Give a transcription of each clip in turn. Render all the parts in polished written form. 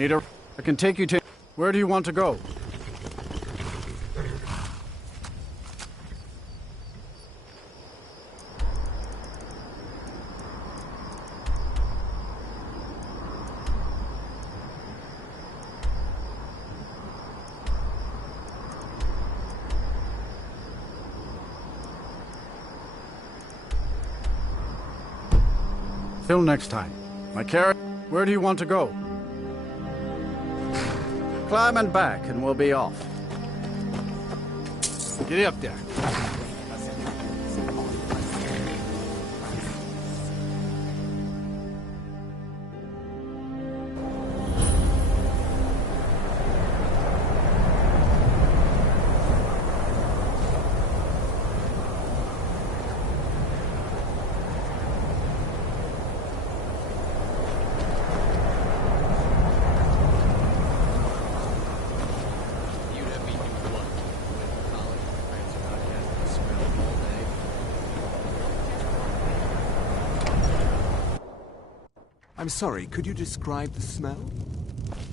Need a... I can take you to... Where do you want to go? Till next time. My carrot, where do you want to go? Climb and back and we'll be off. Get up there. I'm sorry, could you describe the smell?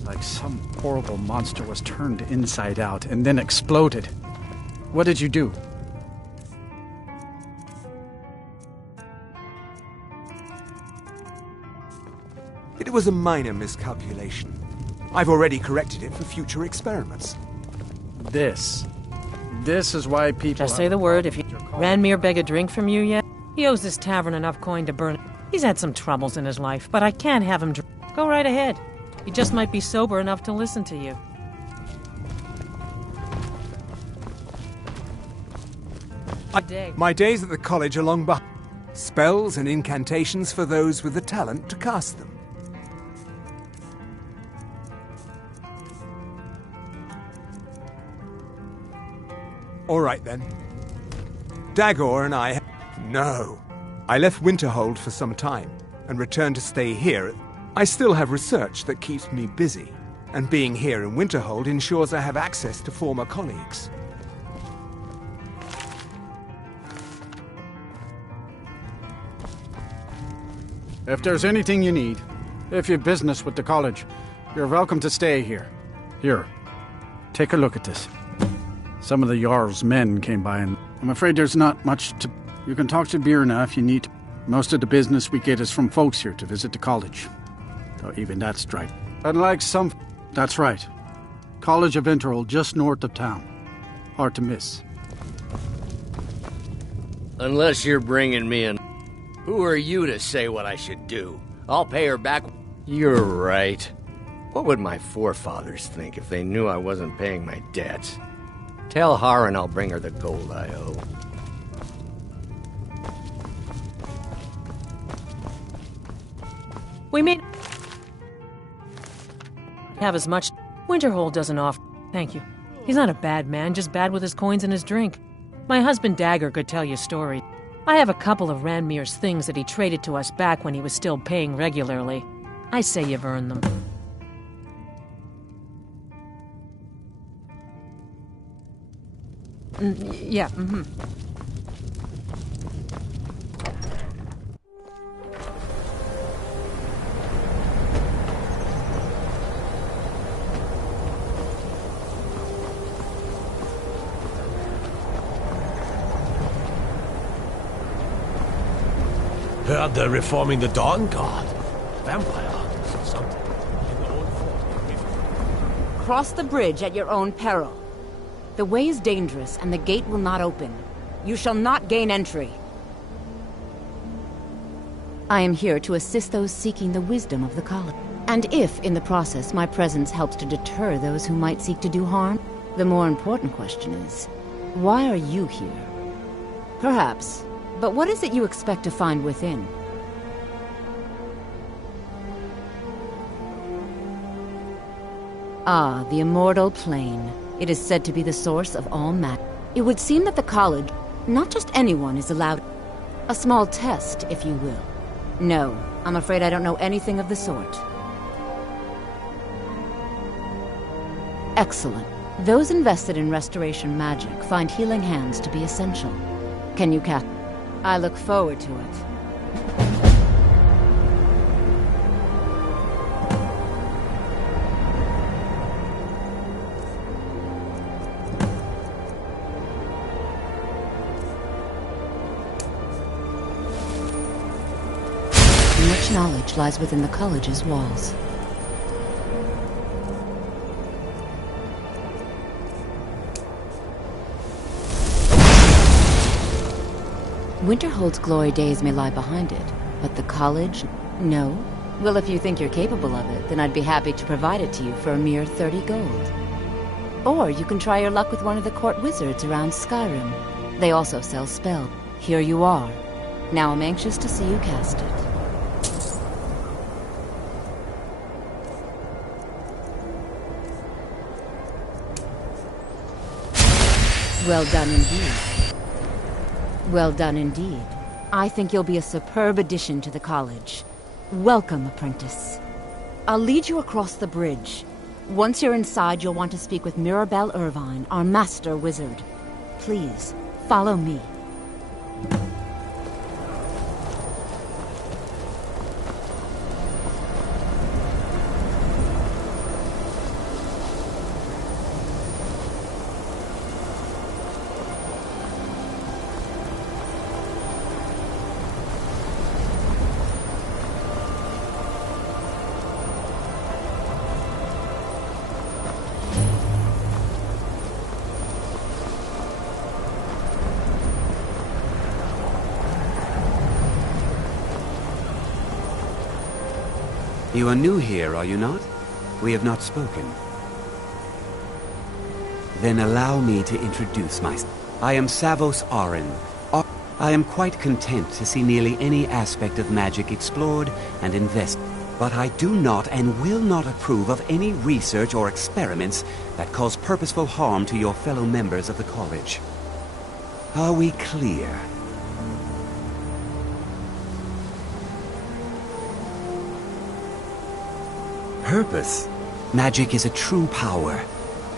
Like some horrible monster was turned inside out and then exploded. What did you do? It was a minor miscalculation. I've already corrected it for future experiments. This is why people... Just say the word. If you... Ranmir beg a drink from you yet? He owes this tavern enough coin to burn it. He's had some troubles in his life, but I can't have him drink. Go right ahead. He just might be sober enough to listen to you. My days at the college are long behind. Spells and incantations for those with the talent to cast them. All right then. Dagor and I... No. I left Winterhold for some time, and returned to stay here. I still have research that keeps me busy, and being here in Winterhold ensures I have access to former colleagues. If there's anything you need, if you've business with the college, you're welcome to stay here. Here, take a look at this. Some of the Jarl's men came by, and I'm afraid there's not much to... You can talk to Birna if you need to. Most of the business we get is from folks here to visit the college. Though even that's dry. Unlike some... That's right. College of Winterhold, just north of town. Hard to miss. Unless you're bringing me in. Who are you to say what I should do? I'll pay her back. You're right. What would my forefathers think if they knew I wasn't paying my debts? Tell Harren I'll bring her the gold I owe. We may have as much. Winterhold doesn't offer. Thank you. He's not a bad man, just bad with his coins and his drink. My husband Dagger could tell you stories. I have a couple of Ranmir's things that he traded to us back when he was still paying regularly. I say you've earned them. Yeah, Heard they're reforming the Dawn Guard. Vampire hunters or something. In the old fort. Cross the bridge at your own peril. The way is dangerous and the gate will not open. You shall not gain entry. I am here to assist those seeking the wisdom of the college. And if, in the process, my presence helps to deter those who might seek to do harm, the more important question is, why are you here? Perhaps. But what is it you expect to find within? Ah, the immortal plane. It is said to be the source of all matter. It would seem that the college, not just anyone, is allowed a small test, if you will. No, I'm afraid I don't know anything of the sort. Excellent. Those invested in restoration magic find healing hands to be essential. Can you cast? I look forward to it. Much knowledge lies within the college's walls. Winterhold's glory days may lie behind it, but the college, no? Well, if you think you're capable of it, then I'd be happy to provide it to you for a mere 30 gold. Or you can try your luck with one of the court wizards around Skyrim. They also sell spells. Here you are. Now I'm anxious to see you cast it. Well done indeed. Well done indeed. I think you'll be a superb addition to the college. Welcome, apprentice. I'll lead you across the bridge. Once you're inside, you'll want to speak with Mirabelle Irvine, our master wizard. Please, follow me. You are new here, are you not? We have not spoken. Then allow me to introduce myself. I am Savos Arin. I am quite content to see nearly any aspect of magic explored and invested. But I do not and will not approve of any research or experiments that cause purposeful harm to your fellow members of the college. Are we clear? Purpose? Magic is a true power,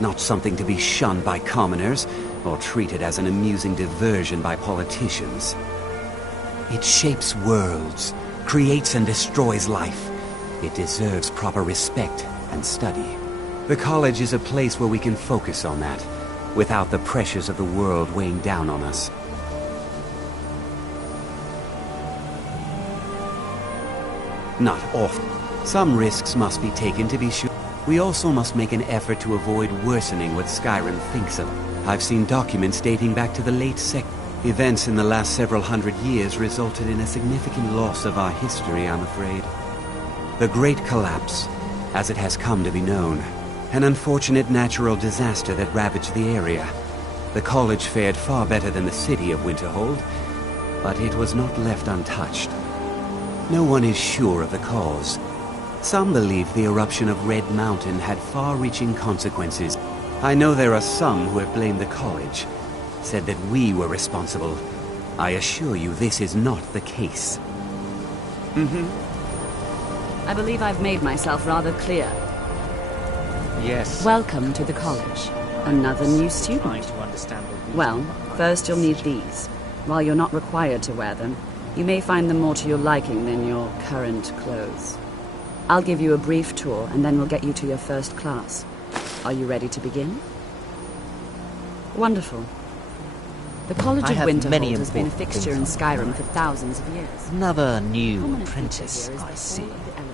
not something to be shunned by commoners or treated as an amusing diversion by politicians. It shapes worlds, creates and destroys life. It deserves proper respect and study. The college is a place where we can focus on that, without the pressures of the world weighing down on us. Not often. Some risks must be taken to be sure. We also must make an effort to avoid worsening what Skyrim thinks of. I've seen documents dating back to the late Events in the last several hundred years resulted in a significant loss of our history, I'm afraid. The Great Collapse, as it has come to be known. An unfortunate natural disaster that ravaged the area. The college fared far better than the city of Winterhold, but it was not left untouched. No one is sure of the cause. Some believe the eruption of Red Mountain had far-reaching consequences. I know there are some who have blamed the college, said that we were responsible. I assure you this is not the case. I believe I've made myself rather clear. Yes. Welcome to the college. Another new student. Well, first you'll need these. While you're not required to wear them, you may find them more to your liking than your current clothes. I'll give you a brief tour, and then we'll get you to your first class. Are you ready to begin? Wonderful. The College of Winterhold has been a fixture in Skyrim for thousands of years. Another new apprentice, I see.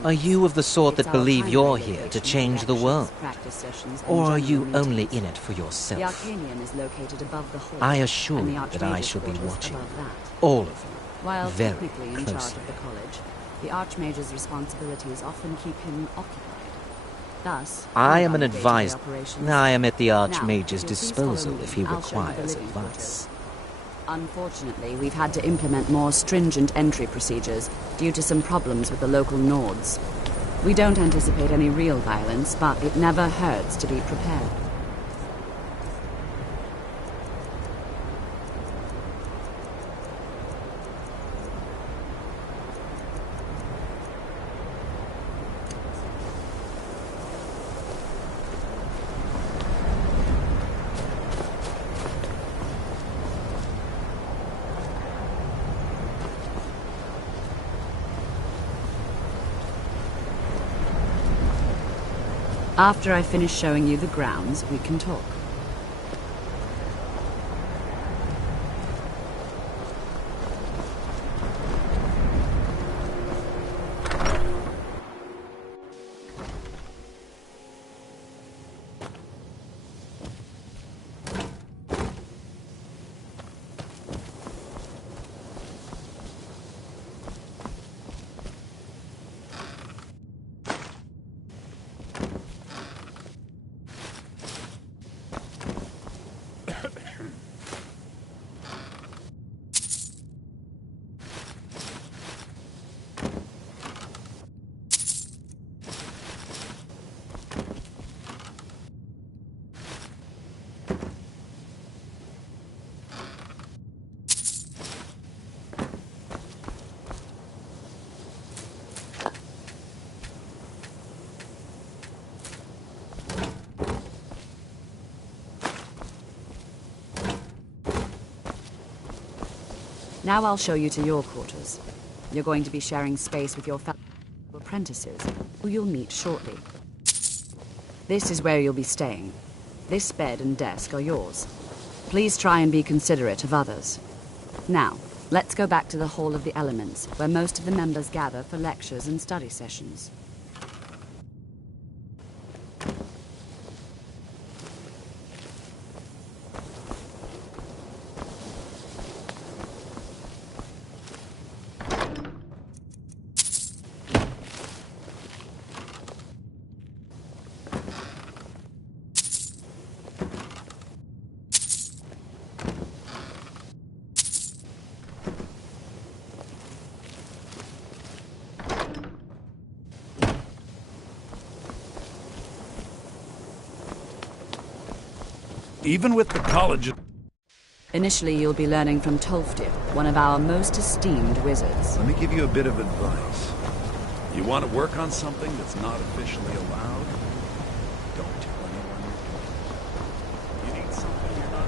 Are you of the sort that believe you're here to change the world? Or are you only in it for yourself? I assure you that I shall be watching all of you While very technically in charge closely. of the college, the Archmage's responsibilities often keep him occupied. Thus, I am an on day-to-day advisor. operations- I am at the Now, Archmage's if you'll please disposal follow if me, he I'll show you the requires living advice. quarters. Unfortunately, we've had to implement more stringent entry procedures due to some problems with the local Nords. We don't anticipate any real violence, but it never hurts to be prepared. After I finish showing you the grounds, we can talk. Now I'll show you to your quarters. You're going to be sharing space with your fellow apprentices, who you'll meet shortly. This is where you'll be staying. This bed and desk are yours. Please try and be considerate of others. Now, let's go back to the Hall of the Elements, where most of the members gather for lectures and study sessions. Even with the college... Initially, you'll be learning from Tolfdir, one of our most esteemed wizards. Let me give you a bit of advice. You want to work on something that's not officially allowed? Don't tell anyone you're doing it. You need something you're not...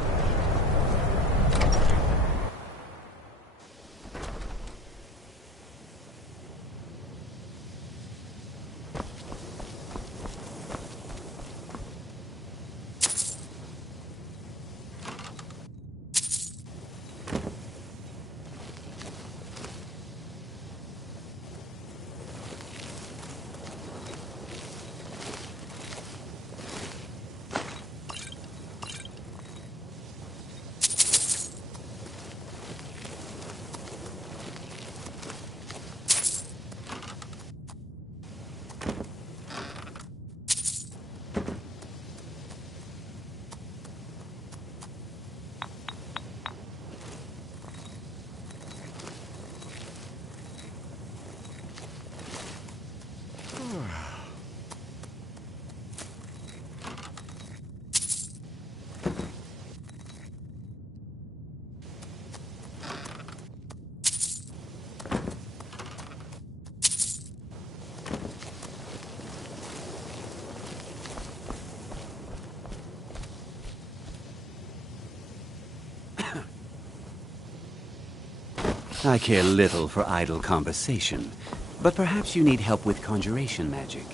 I care little for idle conversation, but perhaps you need help with conjuration magic.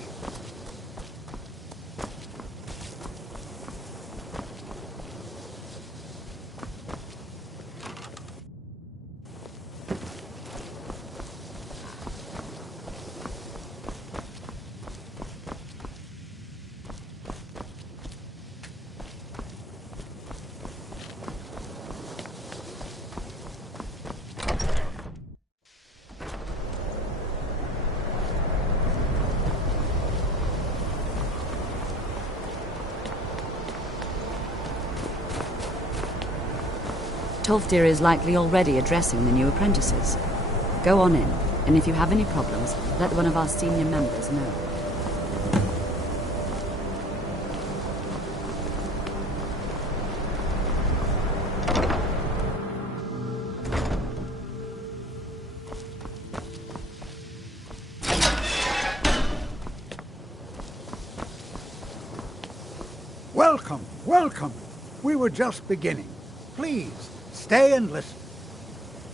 Tolfdir is likely already addressing the new apprentices. Go on in, and if you have any problems, let one of our senior members know. Welcome, welcome. We were just beginning. Please, stay and listen.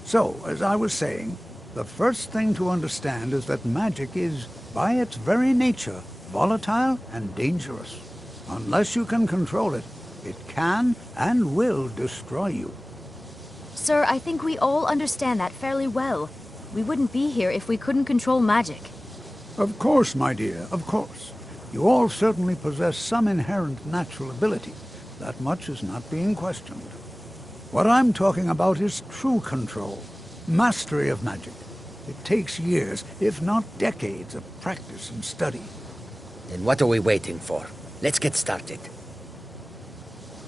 So, as I was saying, the first thing to understand is that magic is, by its very nature, volatile and dangerous. Unless you can control it, it can and will destroy you. Sir, I think we all understand that fairly well. We wouldn't be here if we couldn't control magic. Of course, my dear, of course. You all certainly possess some inherent natural ability. That much is not being questioned. What I'm talking about is true control, mastery of magic. It takes years, if not decades, of practice and study. Then what are we waiting for? Let's get started.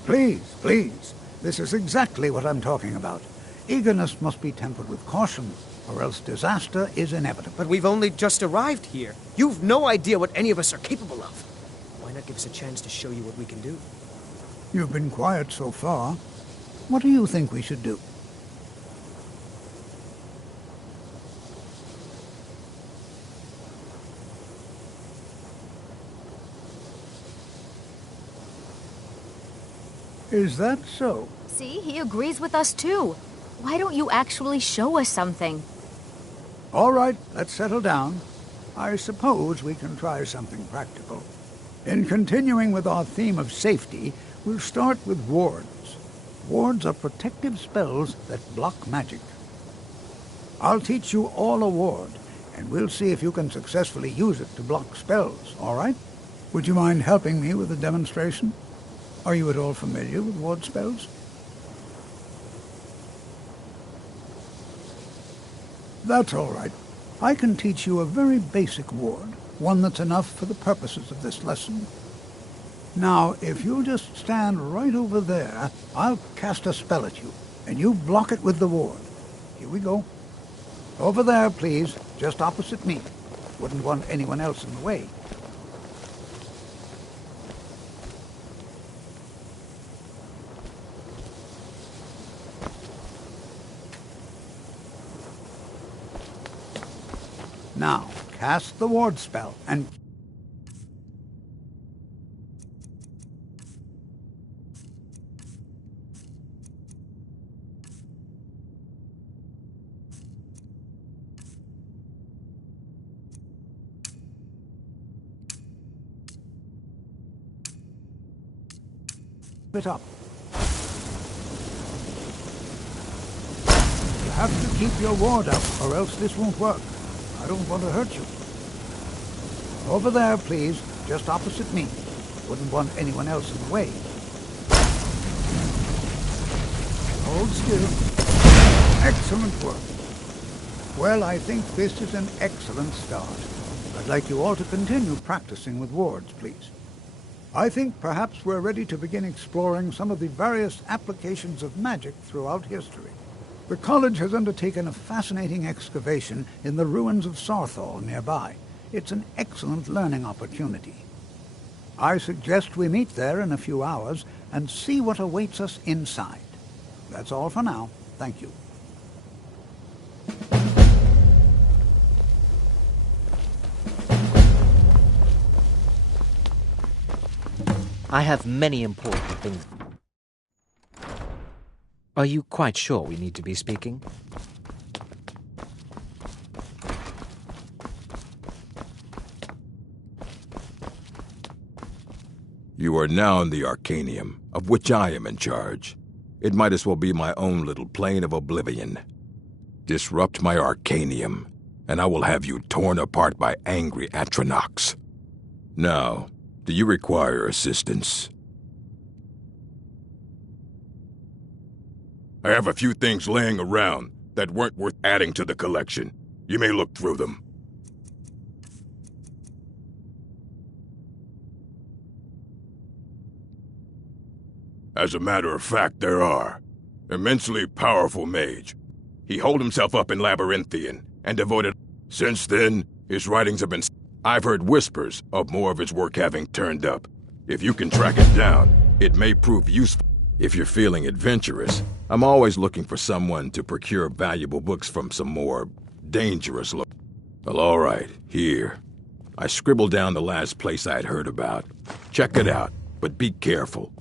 Please, please. This is exactly what I'm talking about. Eagerness must be tempered with caution, or else disaster is inevitable. But we've only just arrived here. You've no idea what any of us are capable of. Why not give us a chance to show you what we can do? You've been quiet so far. What do you think we should do? Is that so? See, he agrees with us too. Why don't you actually show us something? All right, let's settle down. I suppose we can try something practical. In continuing with our theme of safety, we'll start with wards. Wards are protective spells that block magic. I'll teach you all a ward, and we'll see if you can successfully use it to block spells, all right? Would you mind helping me with a demonstration? Are you at all familiar with ward spells? That's all right. I can teach you a very basic ward, one that's enough for the purposes of this lesson. Now, if you'll just stand right over there, I'll cast a spell at you, and you block it with the ward. Here we go. Over there, please, just opposite me. Wouldn't want anyone else in the way. Now, cast the ward spell, and... it up. You have to keep your ward up, or else this won't work. I don't want to hurt you. Over there, please, just opposite me. Wouldn't want anyone else in the way. Hold still. Excellent work. Well, I think this is an excellent start. I'd like you all to continue practicing with wards, please. I think perhaps we're ready to begin exploring some of the various applications of magic throughout history. The college has undertaken a fascinating excavation in the ruins of Sarthal nearby. It's an excellent learning opportunity. I suggest we meet there in a few hours and see what awaits us inside. That's all for now. Thank you. I have many important things. Are you quite sure we need to be speaking? You are now in the Arcanium, of which I am in charge. It might as well be my own little plane of oblivion. Disrupt my Arcanium, and I will have you torn apart by angry Atronachs. Now, do you require assistance? I have a few things laying around that weren't worth adding to the collection. You may look through them. As a matter of fact, there are. Immensely powerful mage. He holed himself up in Labyrinthian and devoted... Since then, his writings have been... I've heard whispers of more of his work having turned up. If you can track it down, it may prove useful. If you're feeling adventurous, I'm always looking for someone to procure valuable books from some more dangerous Well, all right, here. I scribbled down the last place I'd heard about. Check it out, but be careful.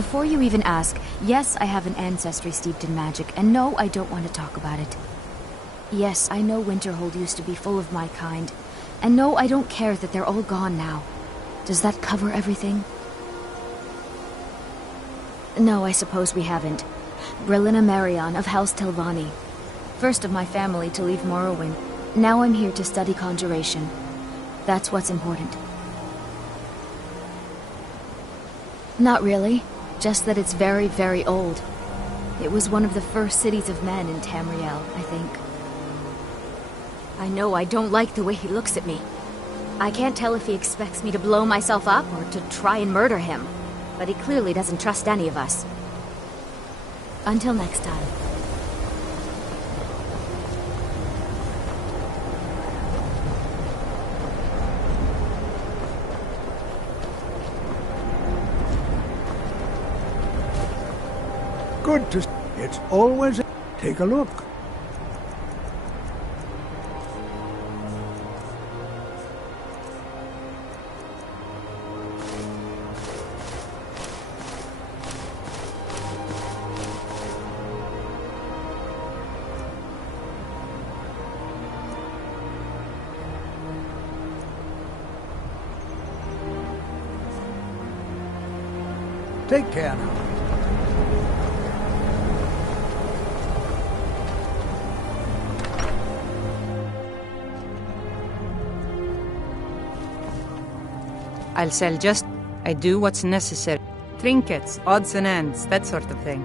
Before you even ask, yes, I have an ancestry steeped in magic, and no, I don't want to talk about it. Yes, I know Winterhold used to be full of my kind, and no, I don't care that they're all gone now. Does that cover everything? No, I suppose we haven't. Brillina Marion of House Telvanni. First of my family to leave Morrowind. Now I'm here to study conjuration. That's what's important. Not really. Just that it's very, very old. It was one of the first cities of men in Tamriel, I think. I know I don't like the way he looks at me. I can't tell if he expects me to blow myself up or to try and murder him. But he clearly doesn't trust any of us. Until next time. Good to see. It's always... Take a look. Take care now. I'll sell just... I do what's necessary. Trinkets, odds and ends, that sort of thing.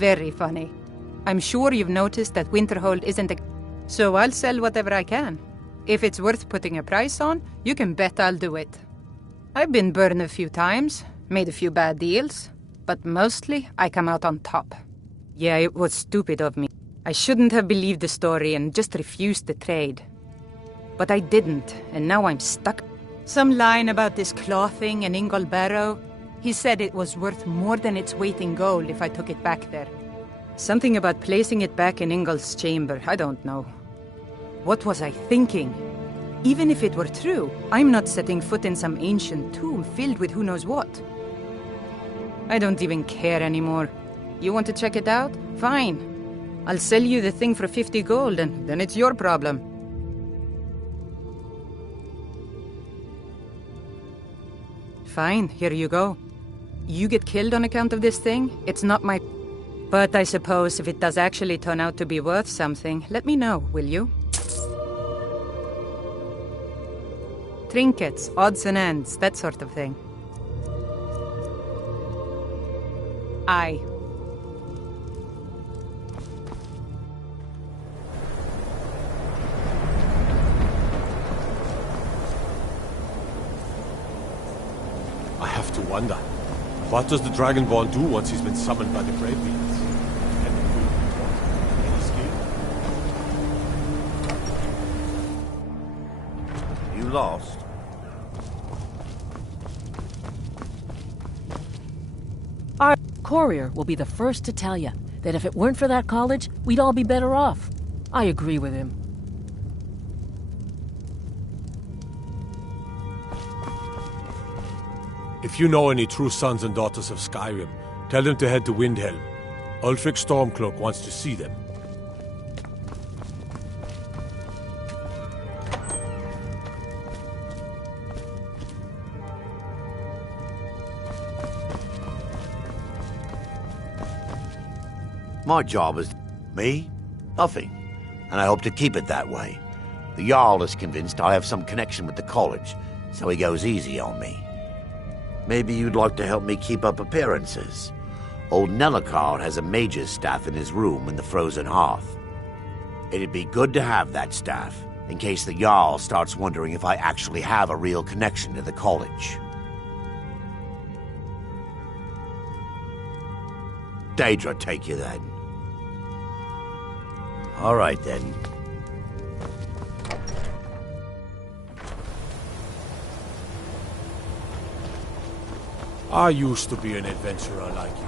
Very funny. I'm sure you've noticed that Winterhold isn't a... So I'll sell whatever I can. If it's worth putting a price on, you can bet I'll do it. I've been burned a few times, made a few bad deals, but mostly I come out on top. Yeah, it was stupid of me. I shouldn't have believed the story and just refused the trade. But I didn't, and now I'm stuck. Some line about this clothing and Ingol Barrow. He said it was worth more than its weight in gold if I took it back there. Something about placing it back in Ingol's chamber, I don't know. What was I thinking? Even if it were true, I'm not setting foot in some ancient tomb filled with who knows what. I don't even care anymore. You want to check it out? Fine. I'll sell you the thing for 50 gold and then it's your problem. Fine, here you go. You get killed on account of this thing? It's not my... But I suppose if it does actually turn out to be worth something, let me know, will you? Trinkets, odds and ends, that sort of thing. Aye. I have to wonder, what does the Dragonborn do once he's been summoned by the Grave Beings? Can the food be taught? Any skill? lost? Our courier will be the first to tell you that if it weren't for that college, we'd all be better off. I agree with him. If you know any true sons and daughters of Skyrim, tell them to head to Windhelm. Ulfric Stormcloak wants to see them. My job is... Me? Nothing. And I hope to keep it that way. The Jarl is convinced I have some connection with the college, so he goes easy on me. Maybe you'd like to help me keep up appearances. Old Nellacard has a mage's staff in his room in the frozen hearth. It'd be good to have that staff, in case the Jarl starts wondering if I actually have a real connection to the college. Daedra take you then. All right then. I used to be an adventurer like you.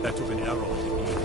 That took an arrow at the knee.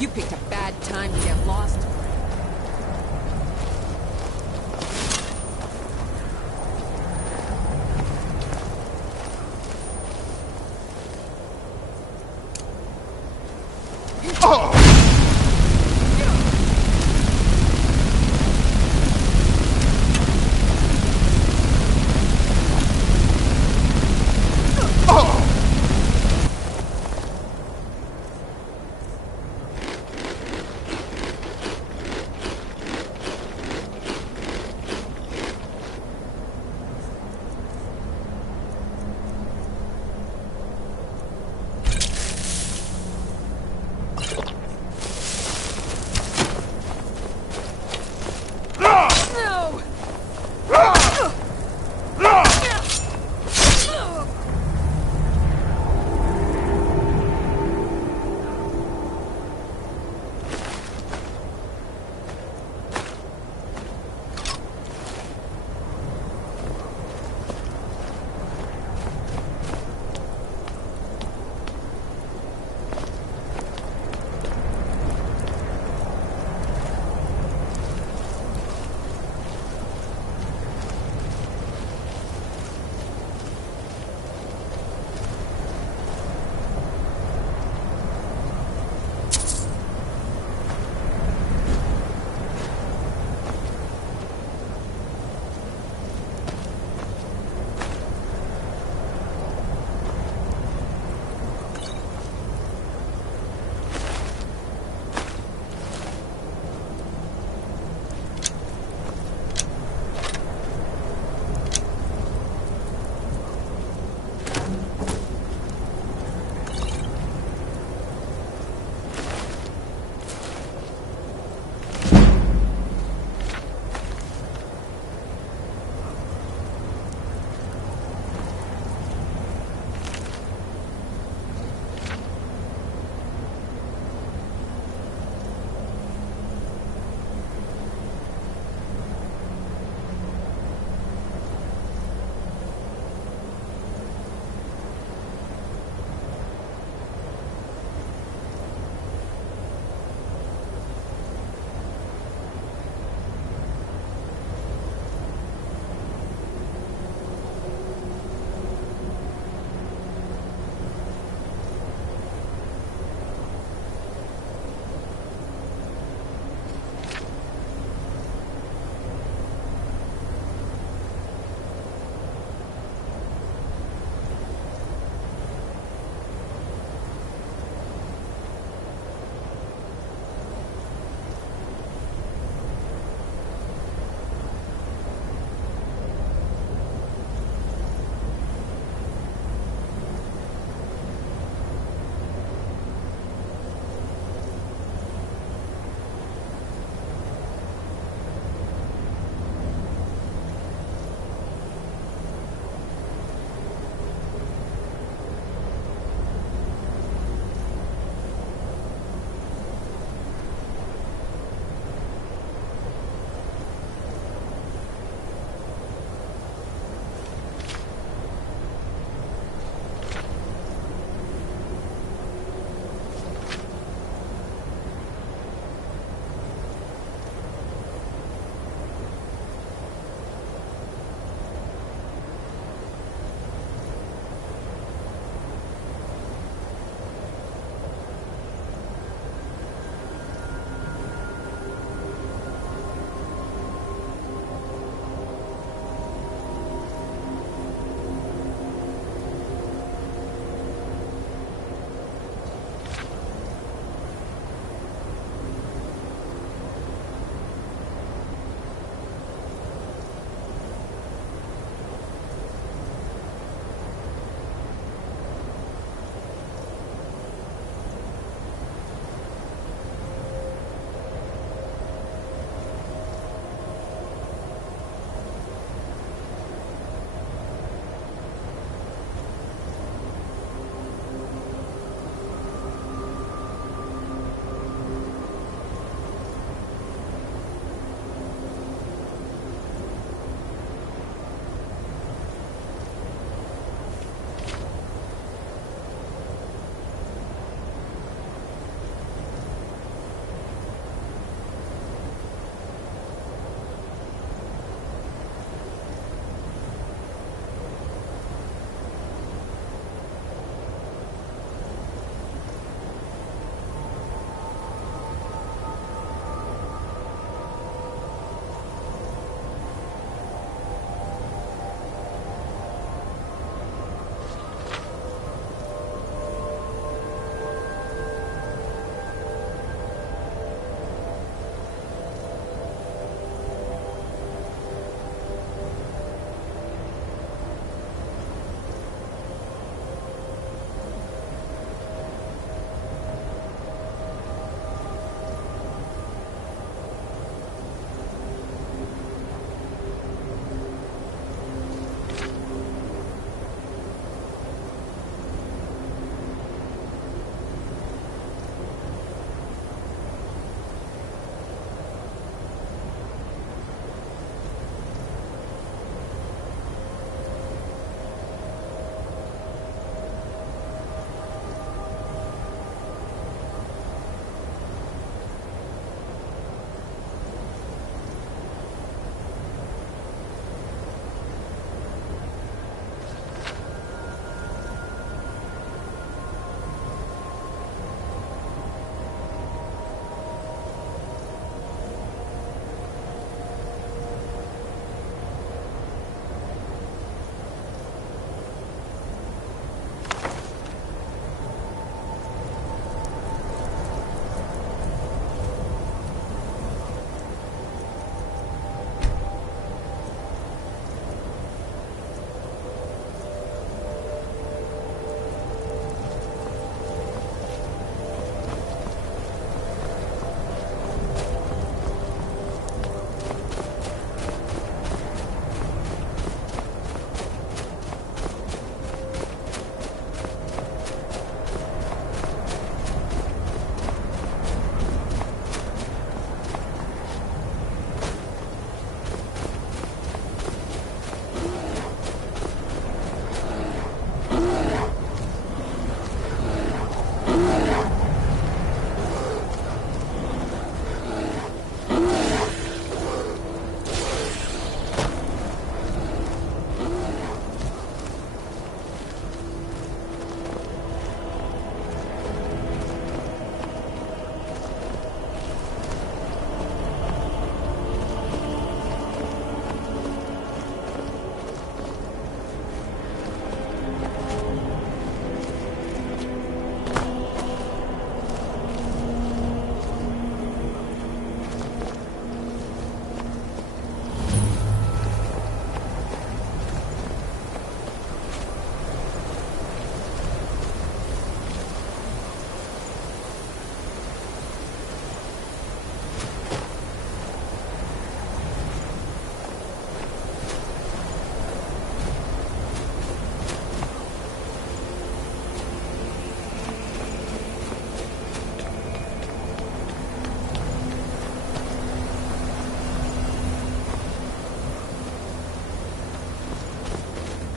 You picked a bad time to get lost.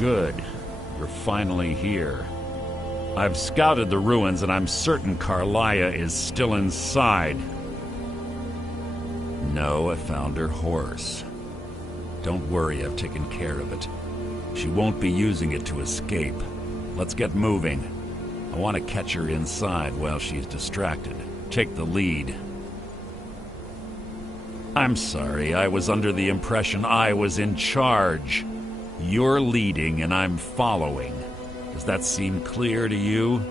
Good. You're finally here. I've scouted the ruins and I'm certain Carlia is still inside. No, I found her horse. Don't worry, I've taken care of it. She won't be using it to escape. Let's get moving. I want to catch her inside while she's distracted. Take the lead. I'm sorry, I was under the impression I was in charge. You're leading and I'm following. Does that seem clear to you?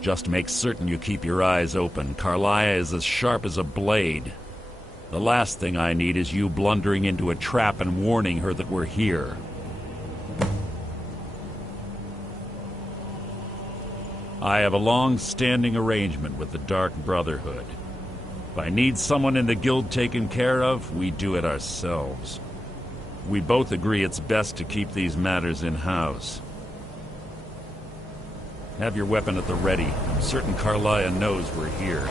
Just make certain you keep your eyes open. Carlia is as sharp as a blade. The last thing I need is you blundering into a trap and warning her that we're here. I have a long-standing arrangement with the Dark Brotherhood. If I need someone in the guild taken care of, we do it ourselves. We both agree it's best to keep these matters in-house. Have your weapon at the ready. I'm certain Carlia knows we're here.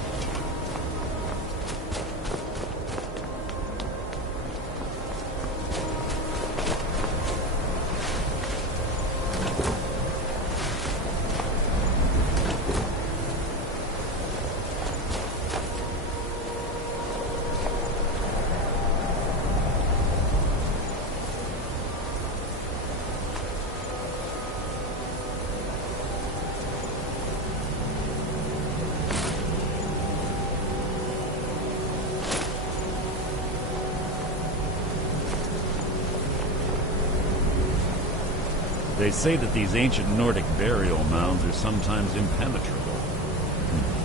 They say that these ancient Nordic burial mounds are sometimes impenetrable.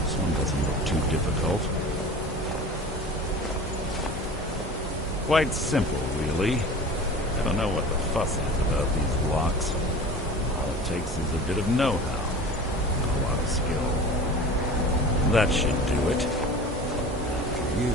This one doesn't look too difficult. Quite simple, really. I don't know what the fuss is about these locks. All it takes is a bit of know-how and a lot of skill. That should do it. After you.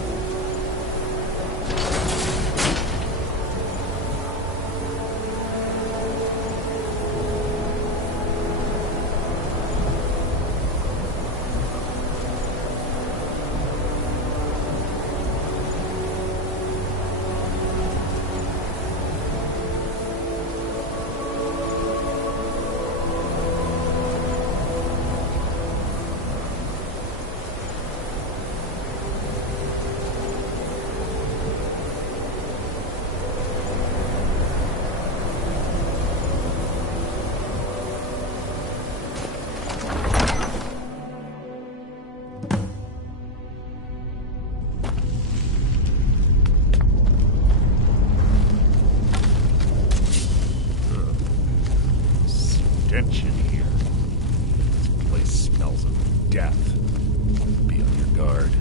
Stench in here. This place smells of death. Be on your guard.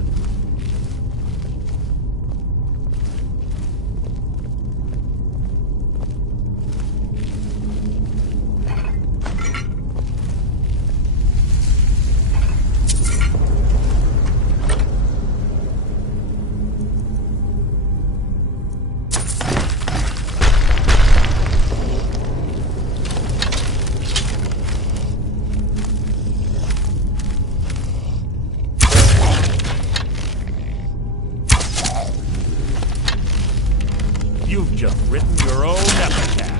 You've just written your own epitaph.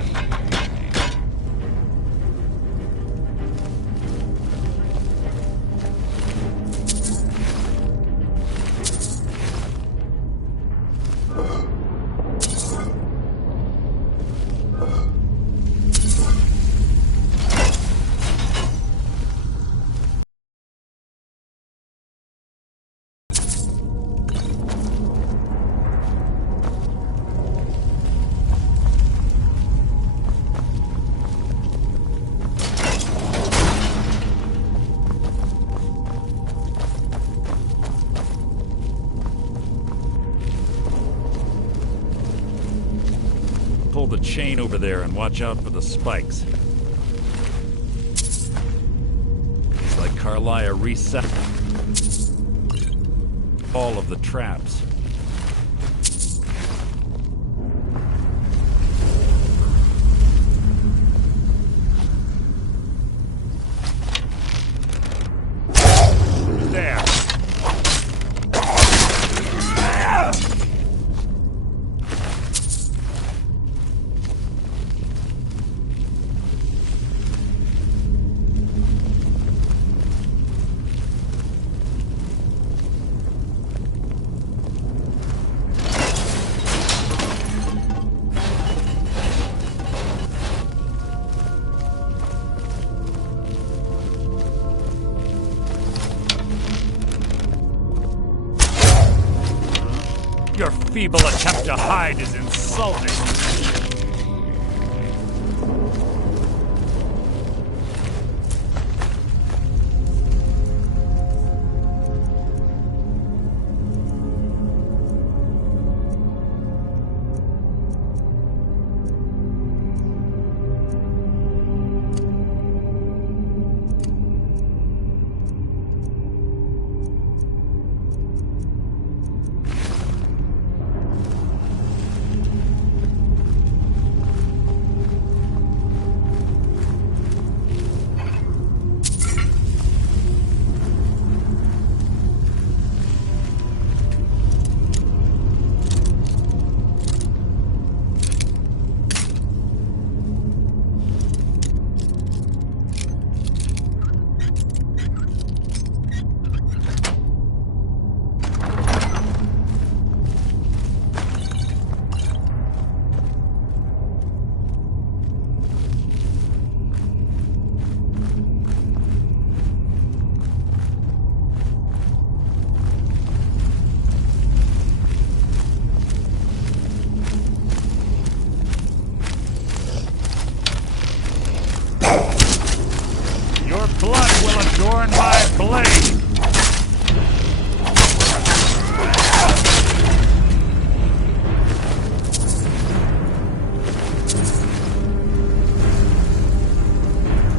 Pull the chain over there and watch out for the spikes. It's like Carlia reset all of the traps. There. feeble attempt to hide is insulting. Blood will adorn my blade!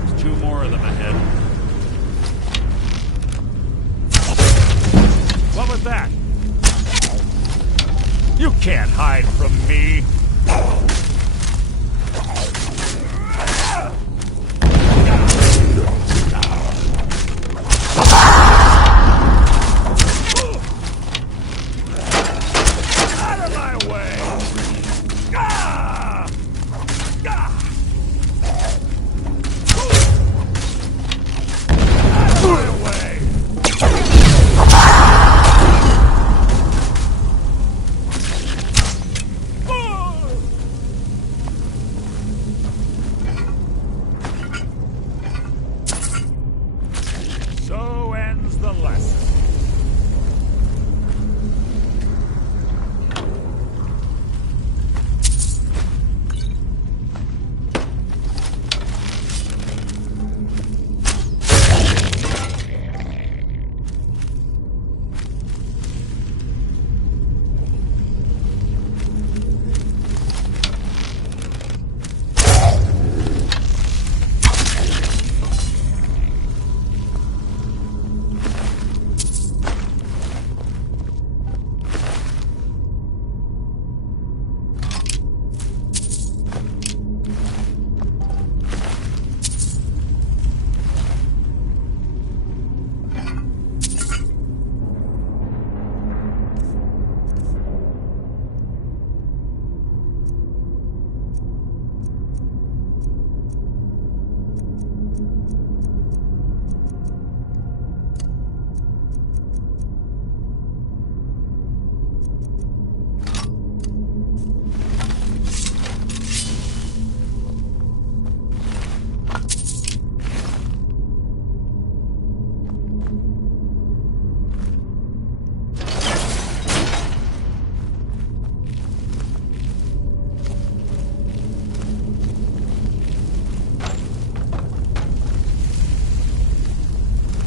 There's 2 more of them ahead. What was that? You can't hide from me! So ends the lesson.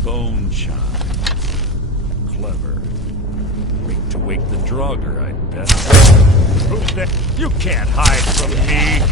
Bone chimes. Clever. Wait to wake the Draugr, I'd bet. Who's that? You can't hide from me!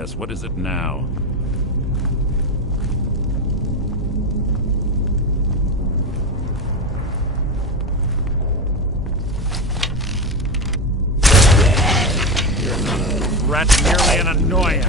Yes, what is it now? Rat's merely an annoyance.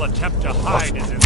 Attempt to hide is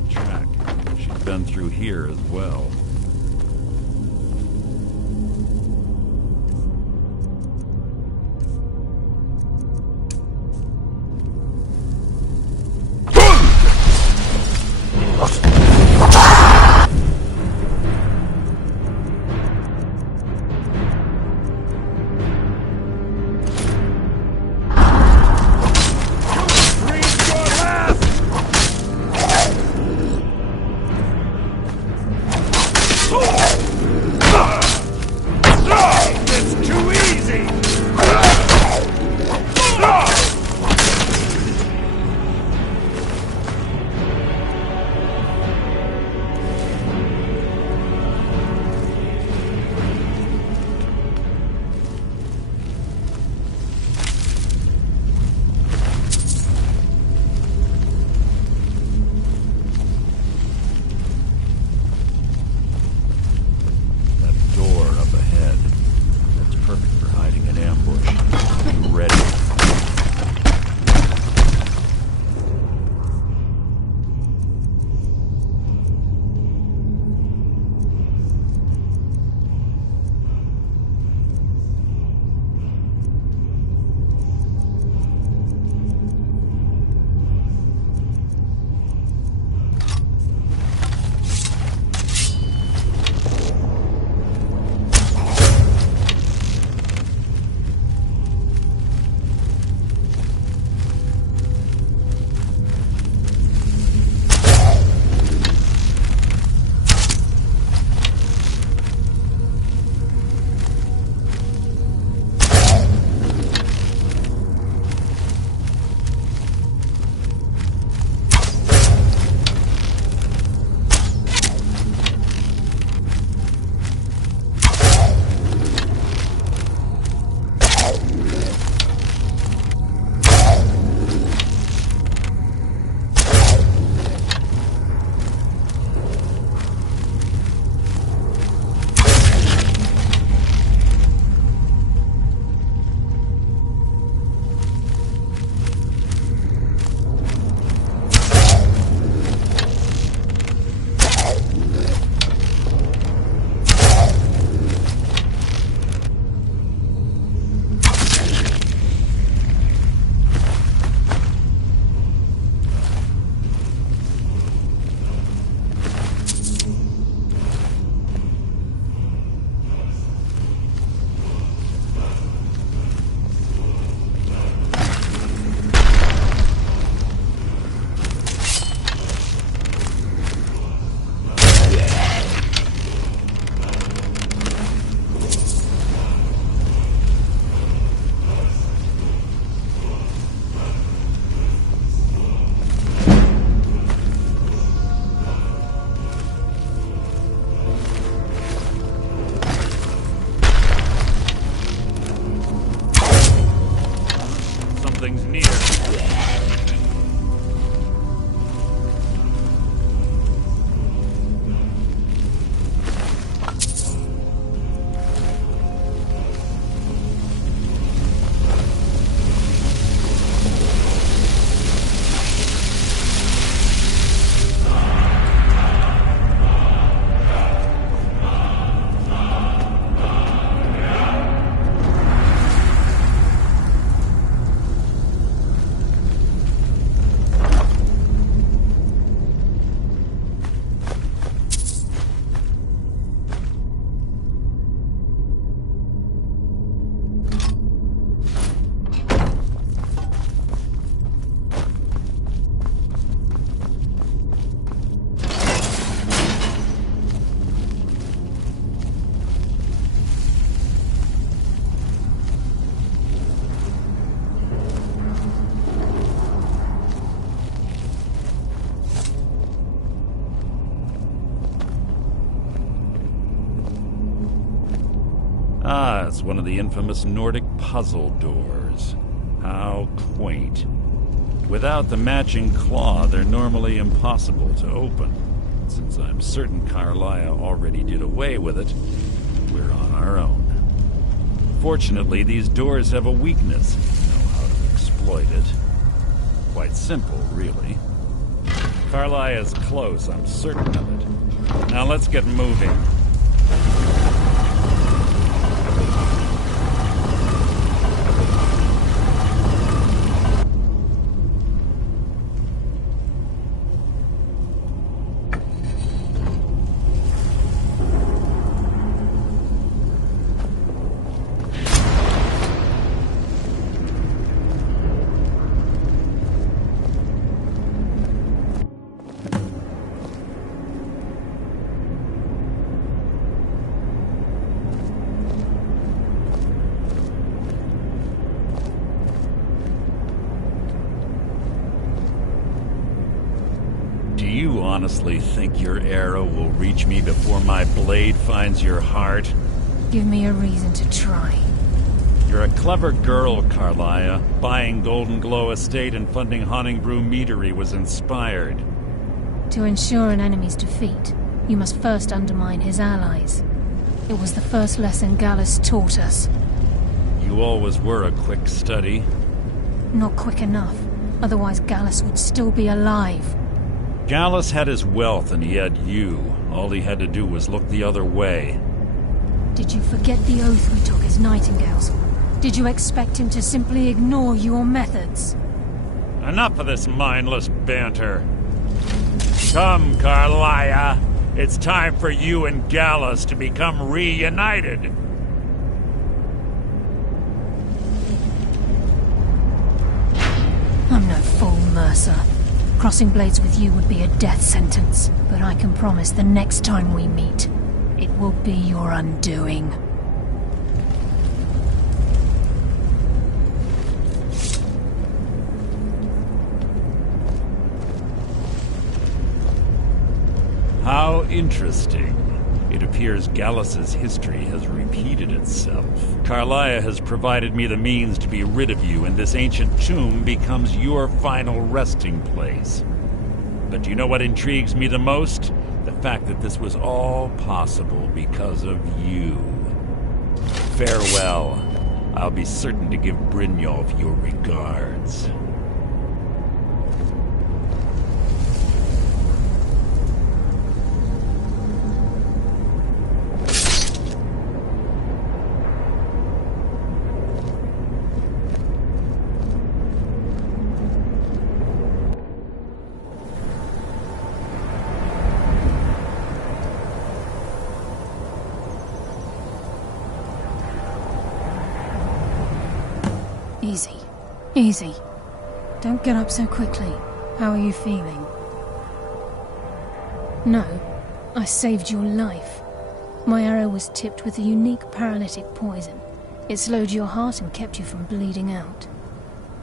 right track. She's been through here as well. Something's near. Ah, it's one of the infamous Nordic puzzle doors. How quaint. Without the matching claw, they're normally impossible to open. Since I'm certain Carlia already did away with it, we're on our own. Fortunately, these doors have a weakness. Know how to exploit it. Quite simple, really. Carlia is close, I'm certain of it. Now let's get moving. Do you honestly think your arrow will reach me before my blade finds your heart? Give me a reason to try. You're a clever girl, Carlia. Buying Golden Glow Estate and funding Haunting Brew Meadery was inspired. To ensure an enemy's defeat, you must first undermine his allies. It was the first lesson Gallus taught us. You always were a quick study. Not quick enough. Otherwise Gallus would still be alive. Gallus had his wealth and he had you. All he had to do was look the other way. Did you forget the oath we took as Nightingales? Did you expect him to simply ignore your methods? Enough of this mindless banter. Come, Carlia. It's time for you and Gallus to become reunited. I'm no fool, Mercer. Crossing blades with you would be a death sentence, but I can promise the next time we meet, it will be your undoing. How interesting. It appears Gallus's history has repeated itself. Carlia has provided me the means to be rid of you, and this ancient tomb becomes your final resting place. But do you know what intrigues me the most? The fact that this was all possible because of you. Farewell. I'll be certain to give Brynjolf your regards. Easy. Easy. Don't get up so quickly. How are you feeling? No. I saved your life. My arrow was tipped with a unique paralytic poison. It slowed your heart and kept you from bleeding out.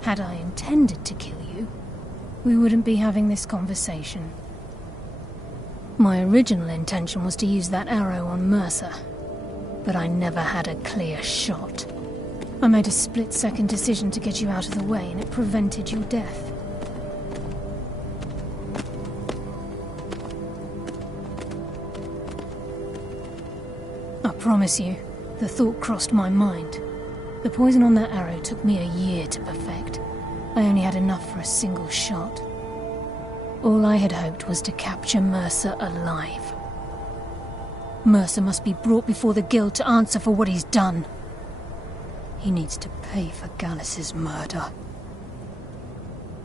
Had I intended to kill you, we wouldn't be having this conversation. My original intention was to use that arrow on Mercer, but I never had a clear shot. I made a split-second decision to get you out of the way, and it prevented your death. I promise you, the thought crossed my mind. The poison on that arrow took me a year to perfect. I only had enough for a single shot. All I had hoped was to capture Mercer alive. Mercer must be brought before the Guild to answer for what he's done. He needs to pay for Gallus's murder.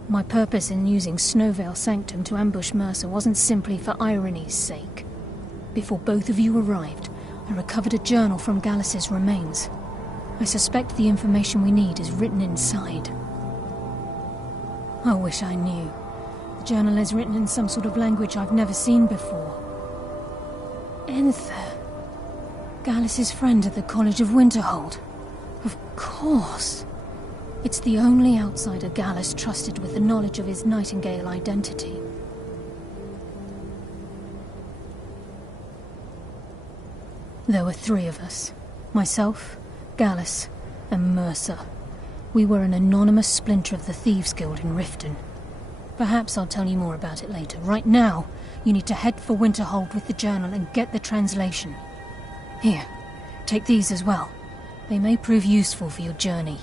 My purpose in using Snowvale Sanctum to ambush Mercer wasn't simply for irony's sake. Before both of you arrived, I recovered a journal from Gallus's remains. I suspect the information we need is written inside. I wish I knew. The journal is written in some sort of language I've never seen before. Enther. Gallus's friend at the College of Winterhold. Of course. It's the only outsider Gallus trusted with the knowledge of his Nightingale identity. There were 3 of us. Myself, Gallus, and Mercer. We were an anonymous splinter of the Thieves' Guild in Riften. Perhaps I'll tell you more about it later. Right now, you need to head for Winterhold with the journal and get the translation. Here, take these as well. They may prove useful for your journey.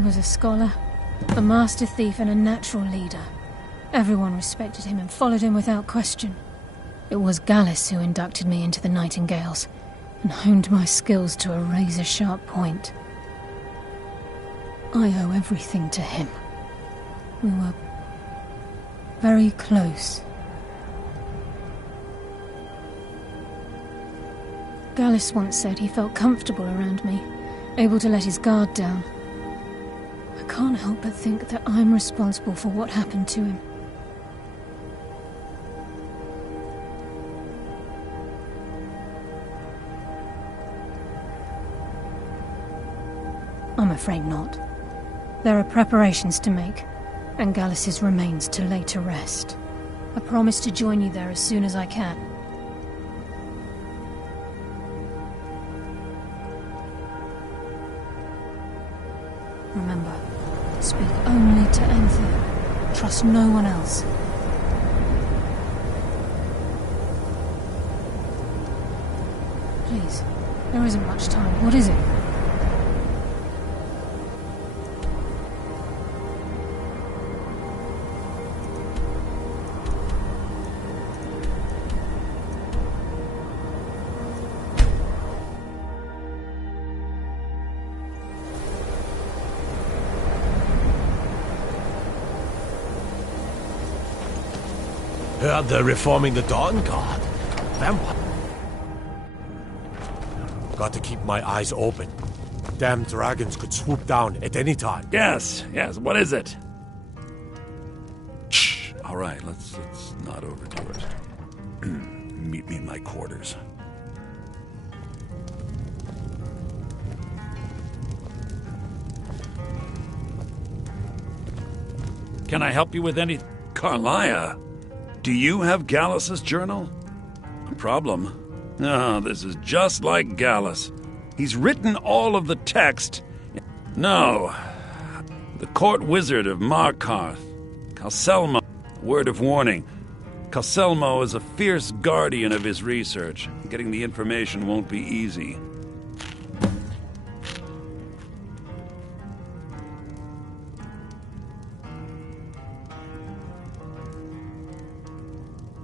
He was a scholar, a master thief, and a natural leader. Everyone respected him and followed him without question. It was Gallus who inducted me into the Nightingales and honed my skills to a razor-sharp point. I owe everything to him. We were very close. Gallus once said he felt comfortable around me, able to let his guard down. I can't help but think that I'm responsible for what happened to him. I'm afraid not. There are preparations to make, and Gallus's remains to lay to rest. I promise to join you there as soon as I can. Remember, speak only to Anthea. Trust no one else. Please, there isn't much time. What is it? Heard they're reforming the Dawn Guard. Vampire. Got to keep my eyes open. Damn dragons could swoop down at any time. Yes, what is it? Shh. All right, let's not overdo it. Meet me in my quarters. Can I help you with anything? Carlia, do you have Gallus's journal? A problem? No, this is just like Gallus. He's written all of the text. No. The court wizard of Markarth. Calcelmo. Word of warning. Calcelmo is a fierce guardian of his research. Getting the information won't be easy.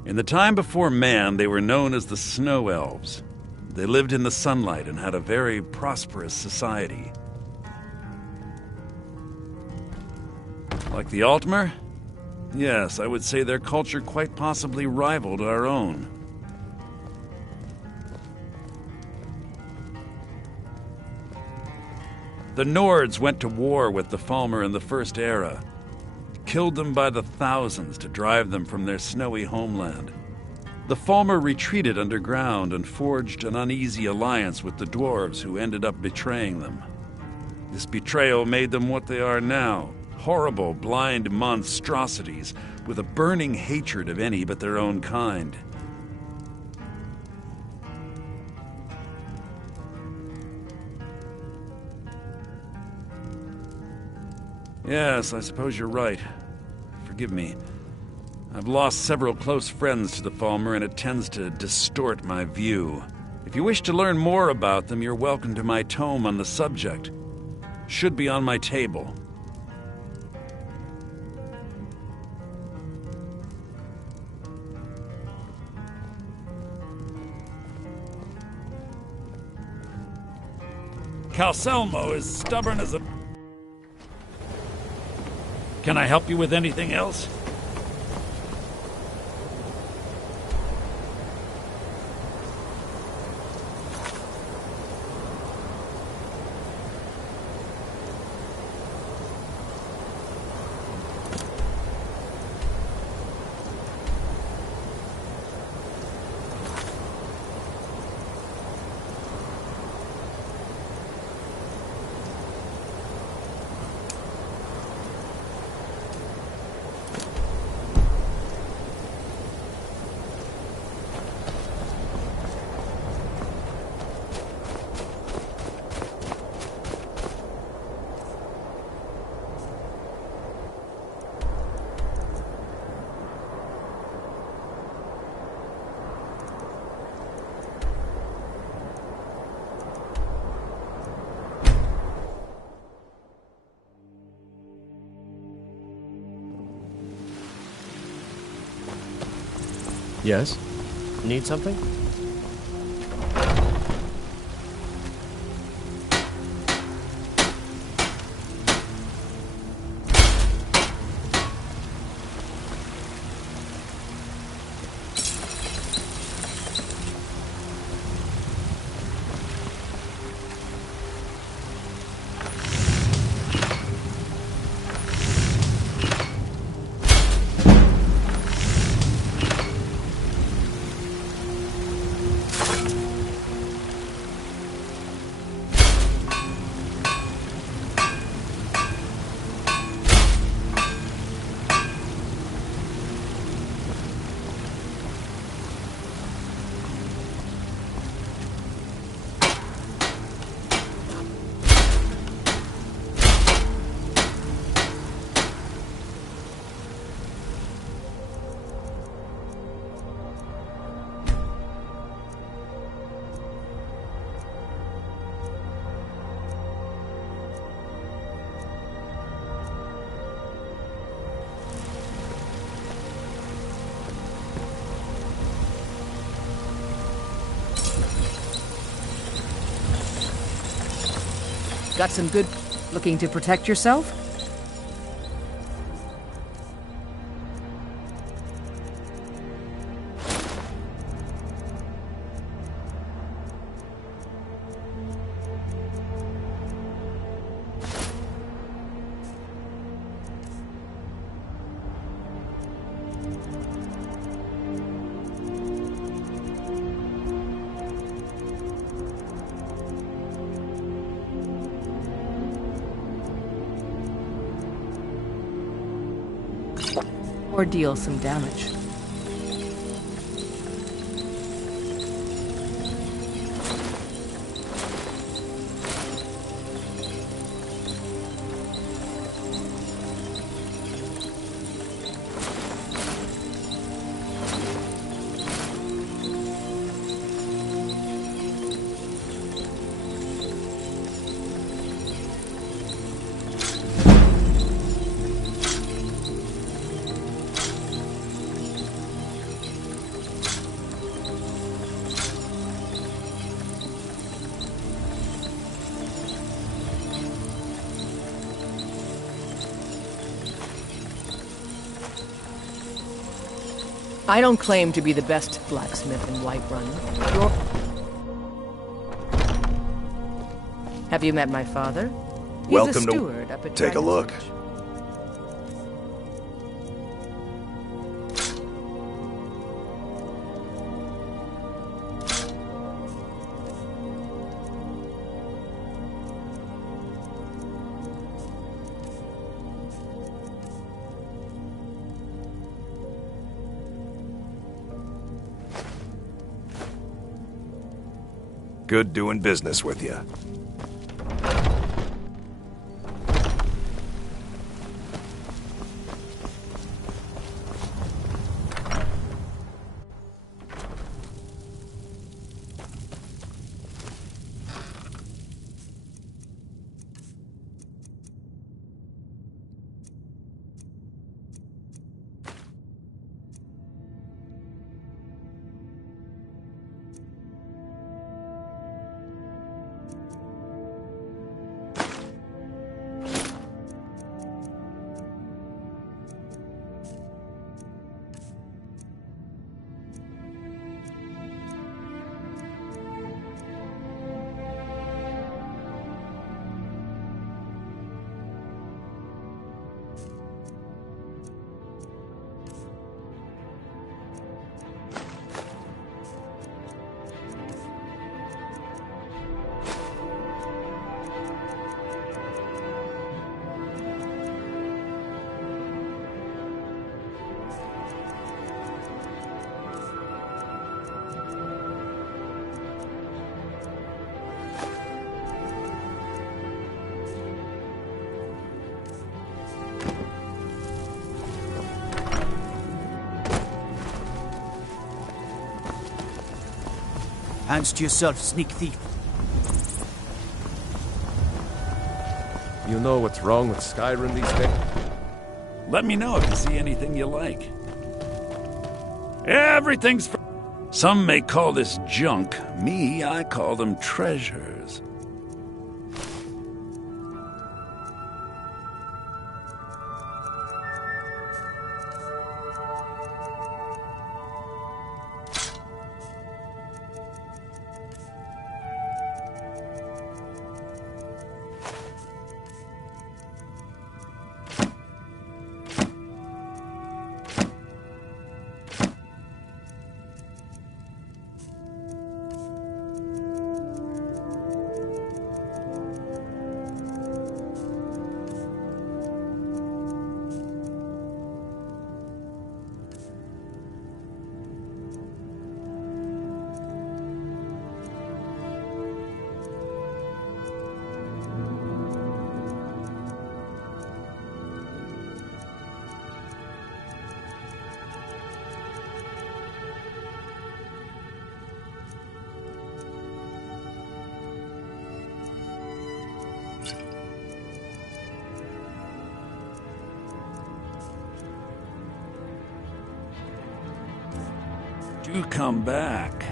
In the time before man, they were known as the Snow Elves. They lived in the sunlight and had a very prosperous society. Like the Altmer? Yes, I would say their culture quite possibly rivaled our own. The Nords went to war with the Falmer in the First Era. Killed them by the thousands to drive them from their snowy homeland. The Falmer retreated underground and forged an uneasy alliance with the dwarves who ended up betraying them. This betrayal made them what they are now, horrible, blind monstrosities with a burning hatred of any but their own kind. Yes, I suppose you're right. Forgive me. I've lost several close friends to the Falmer, and it tends to distort my view. If you wish to learn more about them, you're welcome to my tome on the subject. Should be on my table. Calcelmo is stubborn as a... Can I help you with anything else? Yes? Need something? Got some good... Looking to protect yourself? Or deal some damage. I don't claim to be the best blacksmith in Whiterun. Have you met my father? He's Welcome a steward up at Take a look. Good doing business with you. Hands to yourself, sneak thief. You know what's wrong with Skyrim these days? Let me know if you see anything you like. Everything's for... Some may call this junk. Me, I call them treasures. Do come back.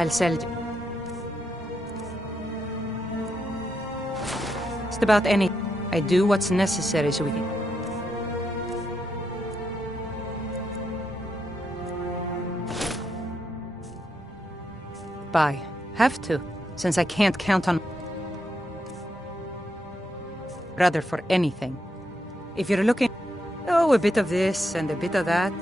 I'll sell you. Just about any. I do what's necessary so we can. Buy. Have to, since I can't count on brother for anything. If you're looking, oh, a bit of this and a bit of that.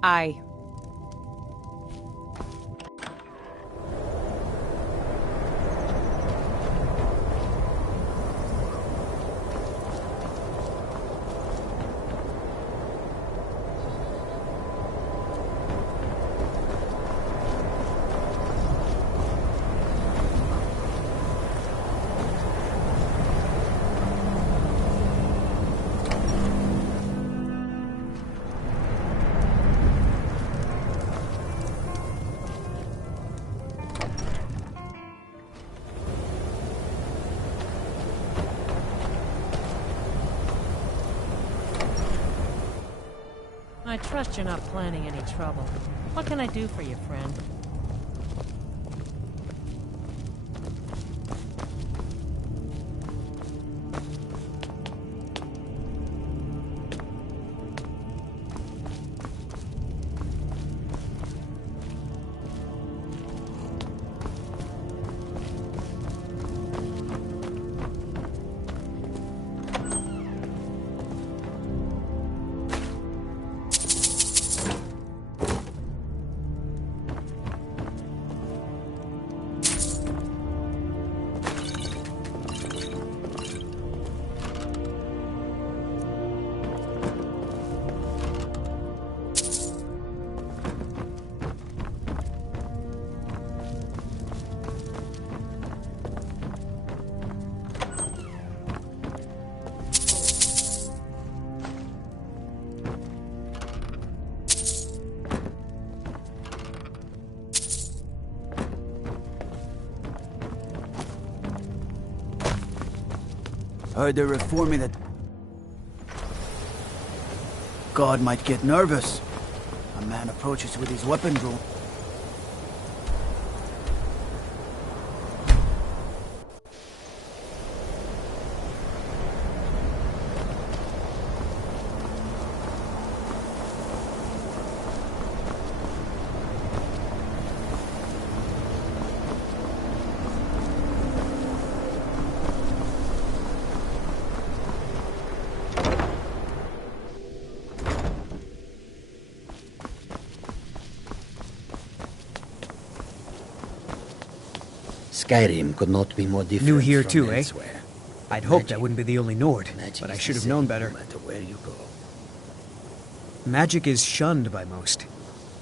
I. I trust you're not planning any trouble. What can I do for you, friend? Heard they're reforming it. God might get nervous. A man approaches with his weapon drawn. Skyrim could not be more different. New here from too, elsewhere. I'd hoped I wouldn't be the only Nord, but I should have known better. No matter where you go. Magic is shunned by most.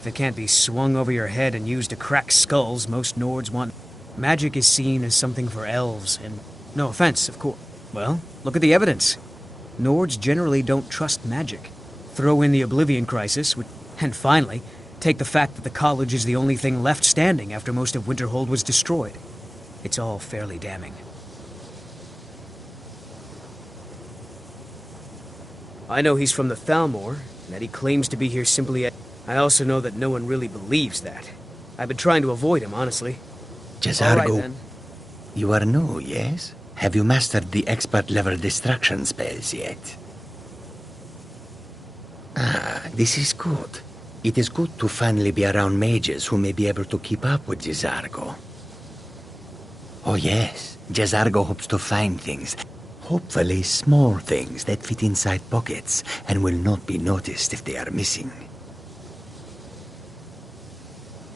If it can't be swung over your head and used to crack skulls, most Nords want... Magic is seen as something for elves, and... No offense, of course. Well, look at the evidence. Nords generally don't trust magic. Throw in the Oblivion Crisis, and finally, take the fact that the college is the only thing left standing after most of Winterhold was destroyed. It's all fairly damning. I know he's from the Thalmor, and that he claims to be here simply I also know that no one really believes that. I've been trying to avoid him, honestly. Jezargo, All right, then. you are new, yes? Have you mastered the expert-level distraction spells yet? Ah, this is good. It is good to finally be around mages who may be able to keep up with Jezargo. Oh yes, Jezargo hopes to find things. Hopefully small things that fit inside pockets and will not be noticed if they are missing.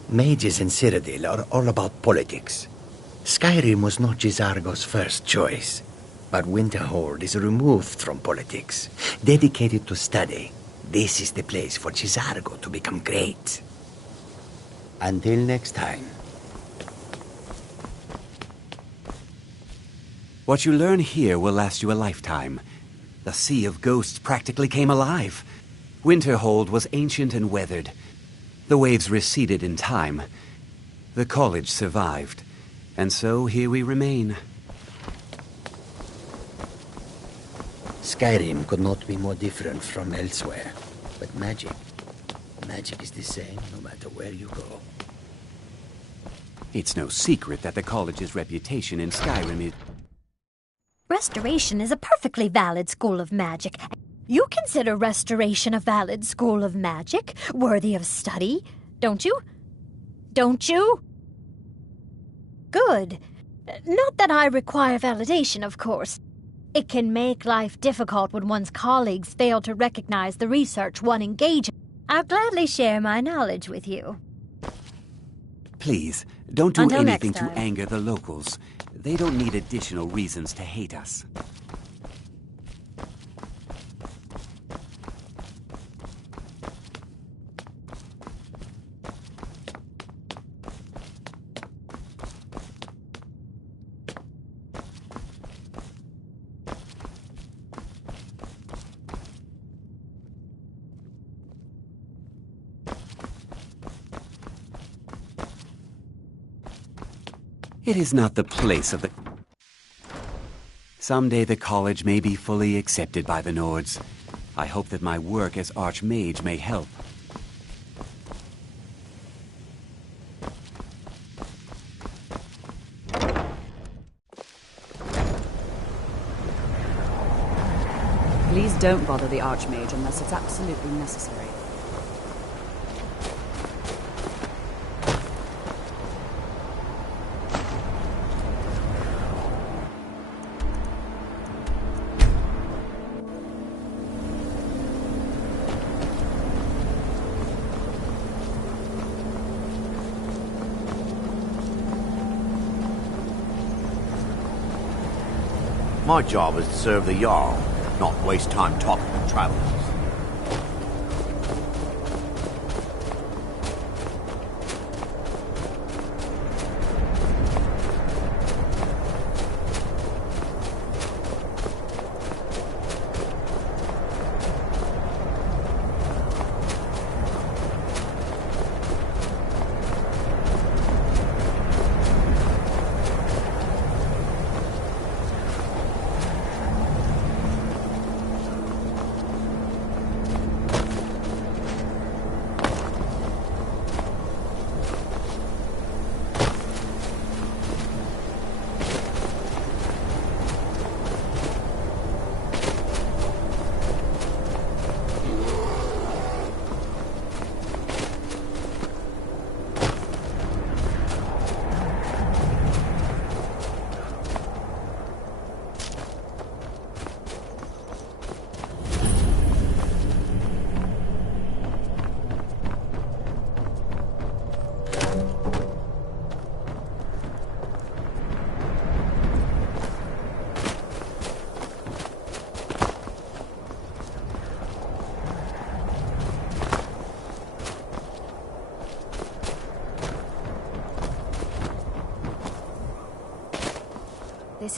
Mages in Cyrodiil are all about politics. Skyrim was not Jezargo's first choice, but Winterhold is removed from politics, dedicated to study. This is the place for Jezargo to become great. Until next time. What you learn here will last you a lifetime. The Sea of Ghosts practically came alive. Winterhold was ancient and weathered. The waves receded in time. The college survived. And so here we remain. Skyrim could not be more different from elsewhere. But magic is the same no matter where you go. It's no secret that the college's reputation in Skyrim is... Restoration is a perfectly valid school of magic. You consider Restoration a valid school of magic, worthy of study, don't you? Don't you? Good. Not that I require validation, of course. It can make life difficult when one's colleagues fail to recognize the research one engages in. I'll gladly share my knowledge with you. Please, don't do Until anything next to time. anger the locals. They don't need additional reasons to hate us. It is not the place of the... Someday the college may be fully accepted by the Nords. I hope that my work as Archmage may help. Please don't bother the Archmage unless it's absolutely necessary. My job is to serve the Jarl, not waste time talking to travelers.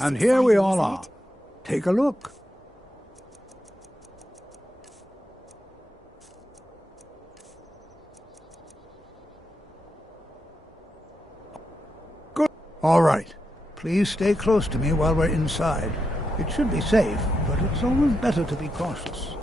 And here we all are. Take a look. Good. All right. Please stay close to me while we're inside. It should be safe, but it's always better to be cautious.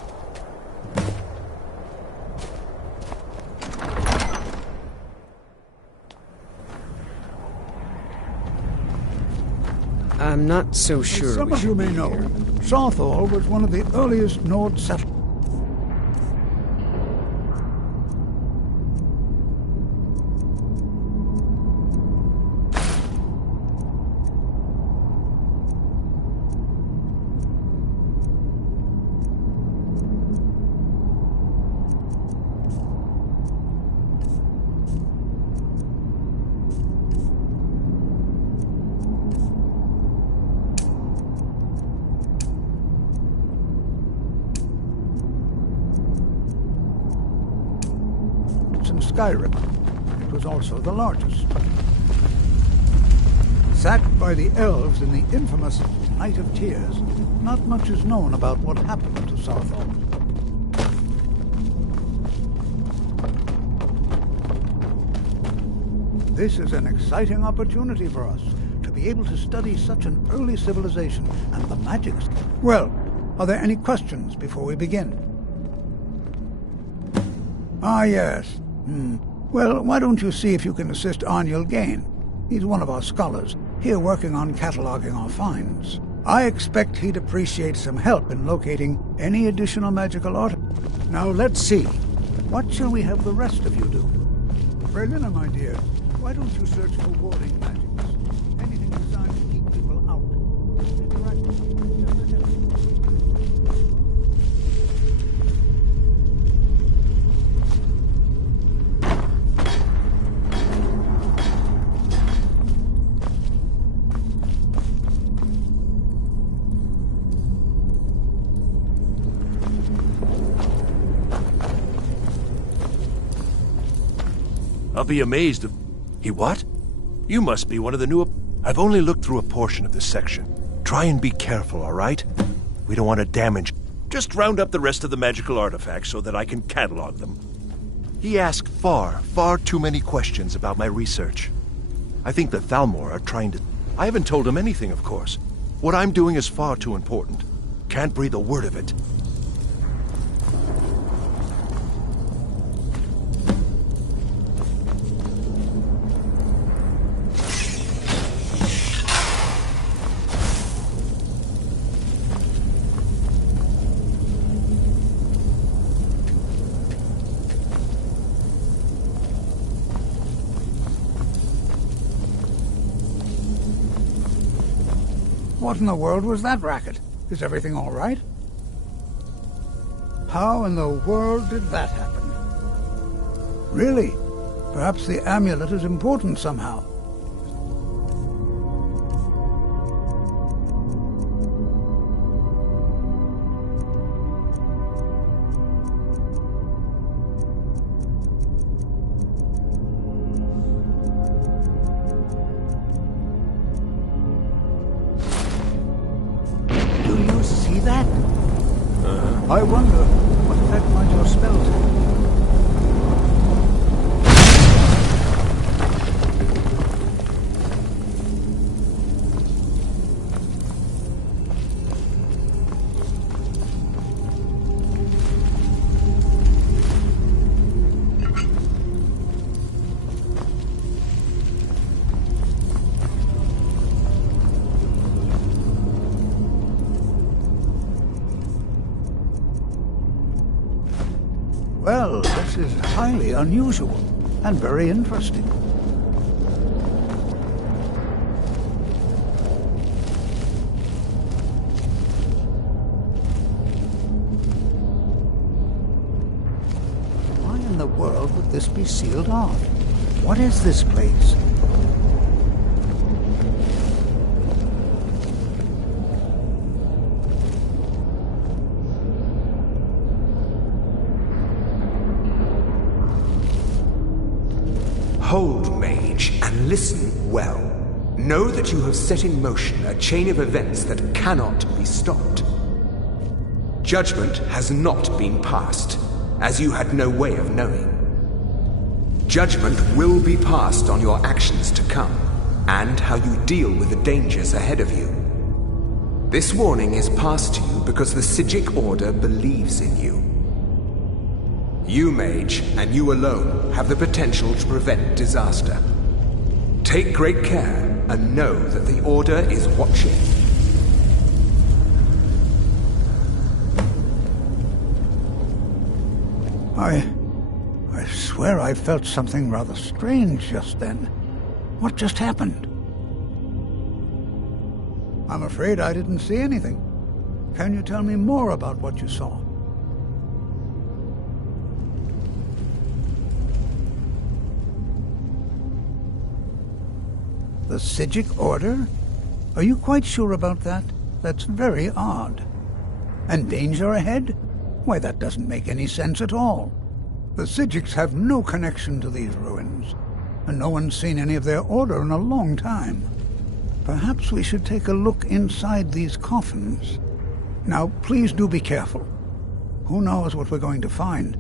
I'm not so sure. As some we of you should may be know, here. Southall was one of the earliest Nord settlers. In Skyrim. It was also the largest. Sacked by the elves in the infamous Night of Tears, not much is known about what happened to Southall. This is an exciting opportunity for us to be able to study such an early civilization and the magics. Well, are there any questions before we begin? Ah, yes. Well, why don't you see if you can assist Arniel Gain? He's one of our scholars, here working on cataloging our finds. I expect he'd appreciate some help in locating any additional magical artifacts. Now let's see. What shall we have the rest of you do? Berlina, my dear, why don't you search for warding magics? Anything designed to keep people out. Interact with them. I'll be amazed if... He what? You must be one of the new... I've only looked through a portion of this section. Try and be careful, all right? We don't want to damage... Just round up the rest of the magical artifacts so that I can catalog them. He asked far too many questions about my research. I think the Thalmor are trying to... I haven't told him anything, of course. What I'm doing is far too important. Can't breathe a word of it. What in the world was that racket? Is everything all right? How in the world did that happen? Really? Perhaps the amulet is important somehow. I wonder what effect might your spells have. Well, this is highly unusual and very interesting. Why in the world would this be sealed off? What is this place? Hold, mage, and listen well. Know that you have set in motion a chain of events that cannot be stopped. Judgment has not been passed, as you had no way of knowing. Judgment will be passed on your actions to come, and how you deal with the dangers ahead of you. This warning is passed to you because the Psijic Order believes in you. You, mage, and you alone, have the potential to prevent disaster. Take great care and know that the Order is watching. I swear I felt something rather strange just then. What just happened? I'm afraid I didn't see anything. Can you tell me more about what you saw? The Psijic Order? Are you quite sure about that? That's very odd. And danger ahead? Why, that doesn't make any sense at all. The Psijics have no connection to these ruins, and no one's seen any of their order in a long time. Perhaps we should take a look inside these coffins. Now, please do be careful. Who knows what we're going to find?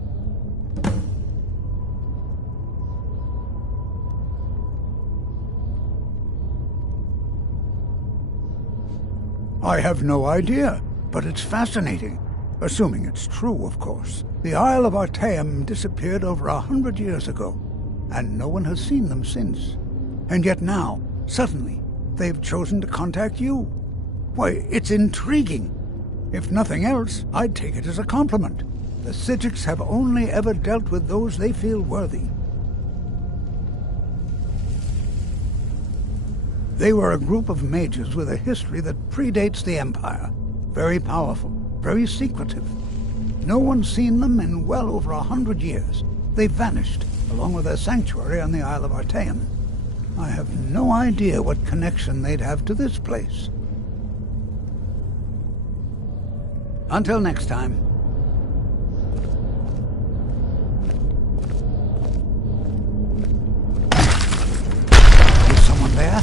I have no idea, but it's fascinating. Assuming it's true, of course. The Isle of Artaeum disappeared over 100 years ago, and no one has seen them since. And yet now, suddenly, they've chosen to contact you. Why, it's intriguing. If nothing else, I'd take it as a compliment. The Psijics have only ever dealt with those they feel worthy. They were a group of mages with a history that predates the Empire. Very powerful, very secretive. No one's seen them in well over 100 years. They vanished, along with their sanctuary on the Isle of Artaeum. I have no idea what connection they'd have to this place. Until next time. Is someone there?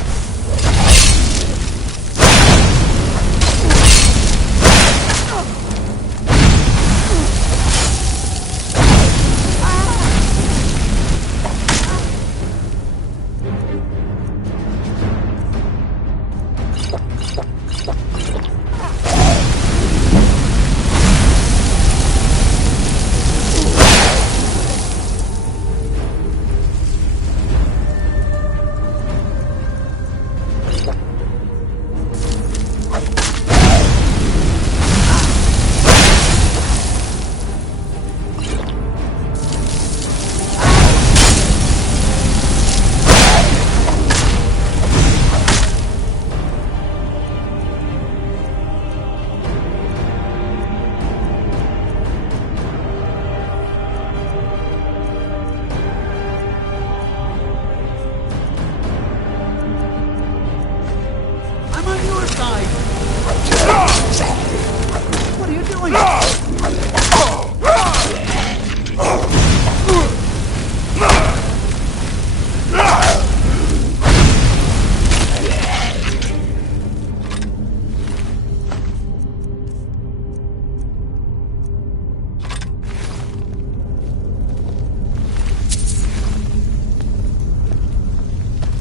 What are you doing?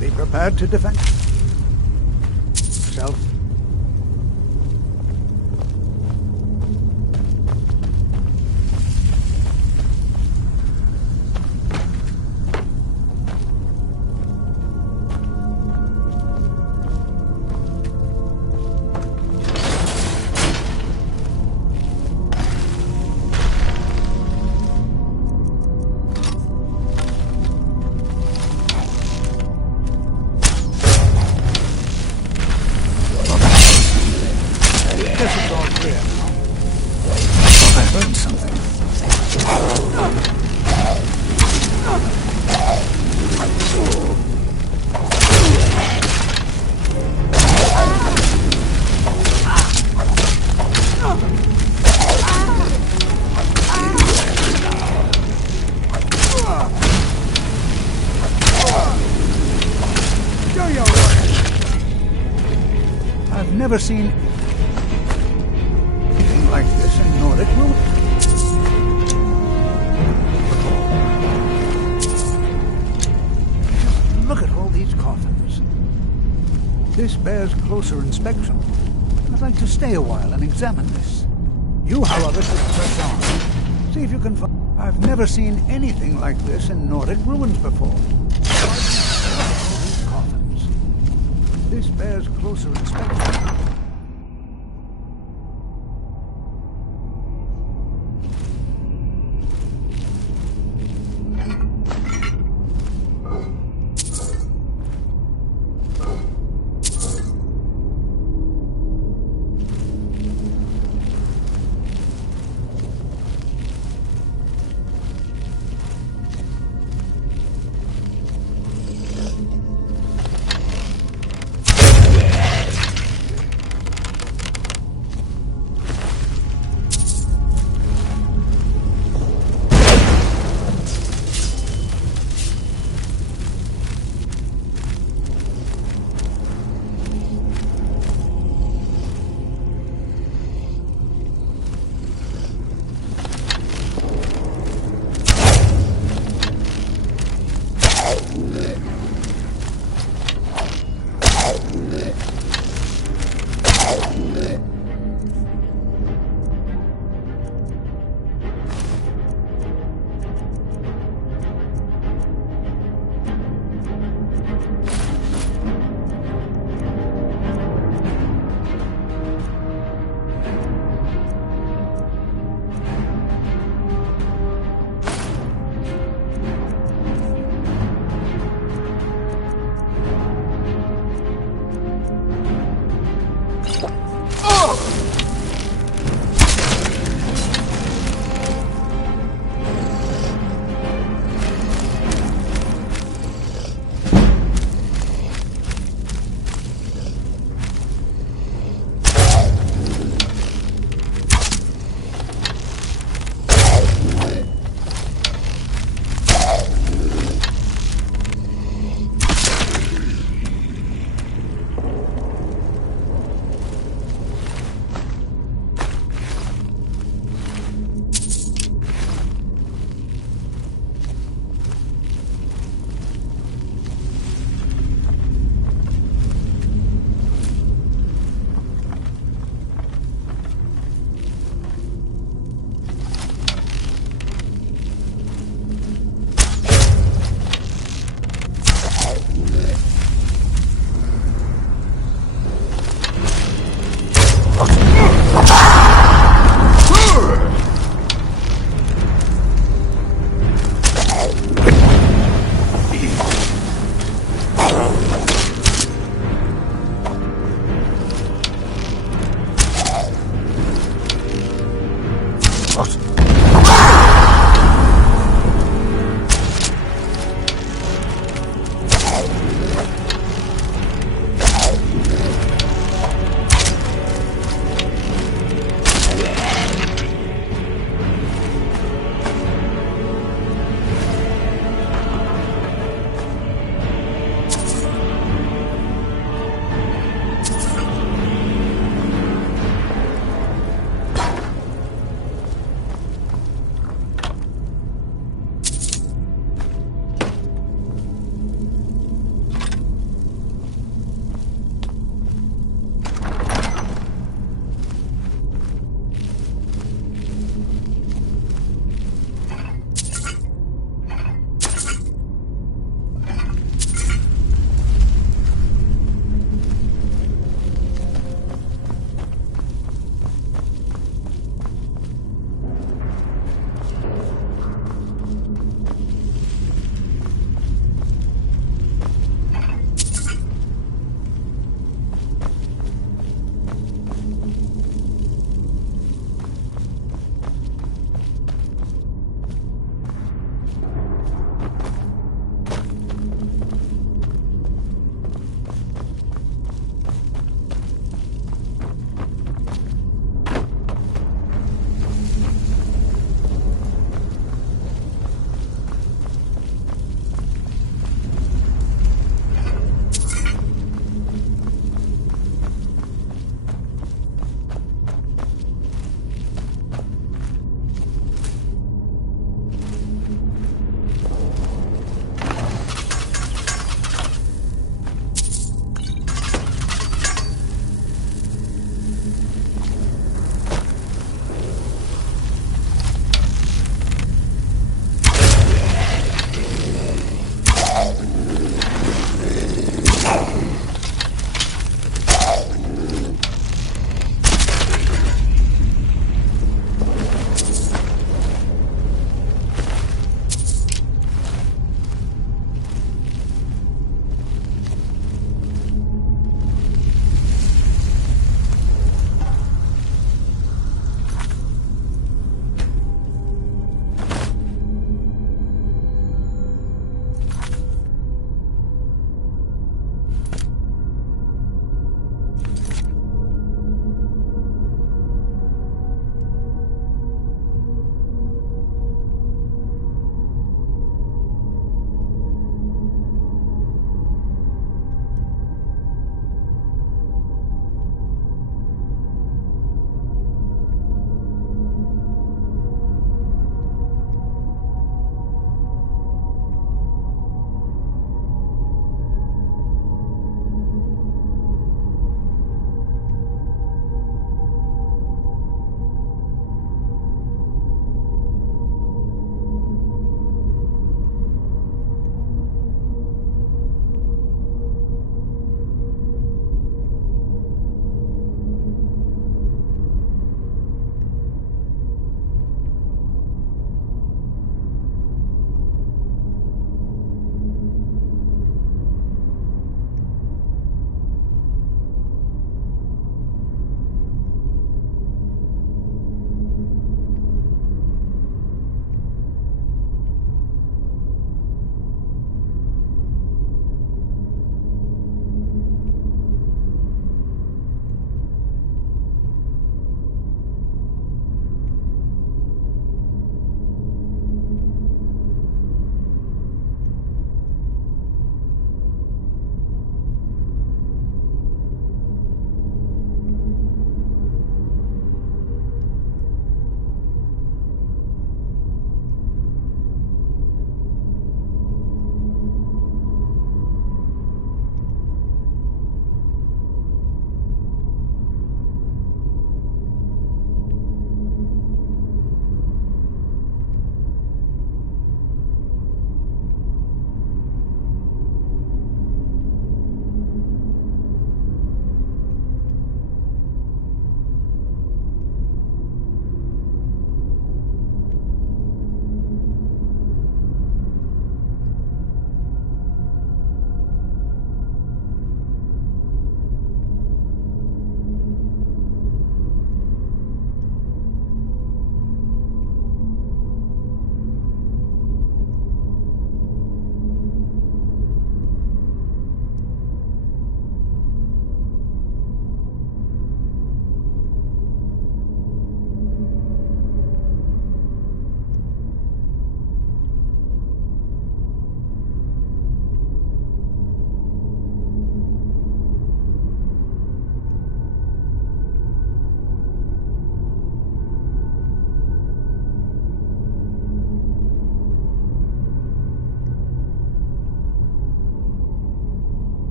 Be prepared to defend yourself. I've never seen anything like this in Nordic ruins. Just look at all these coffins. This bears closer inspection. I'd like to stay a while and examine this. You, however, should press on. See if you can find... I've never seen anything like this in Nordic ruins before. Look at all these coffins. This bears closer inspection.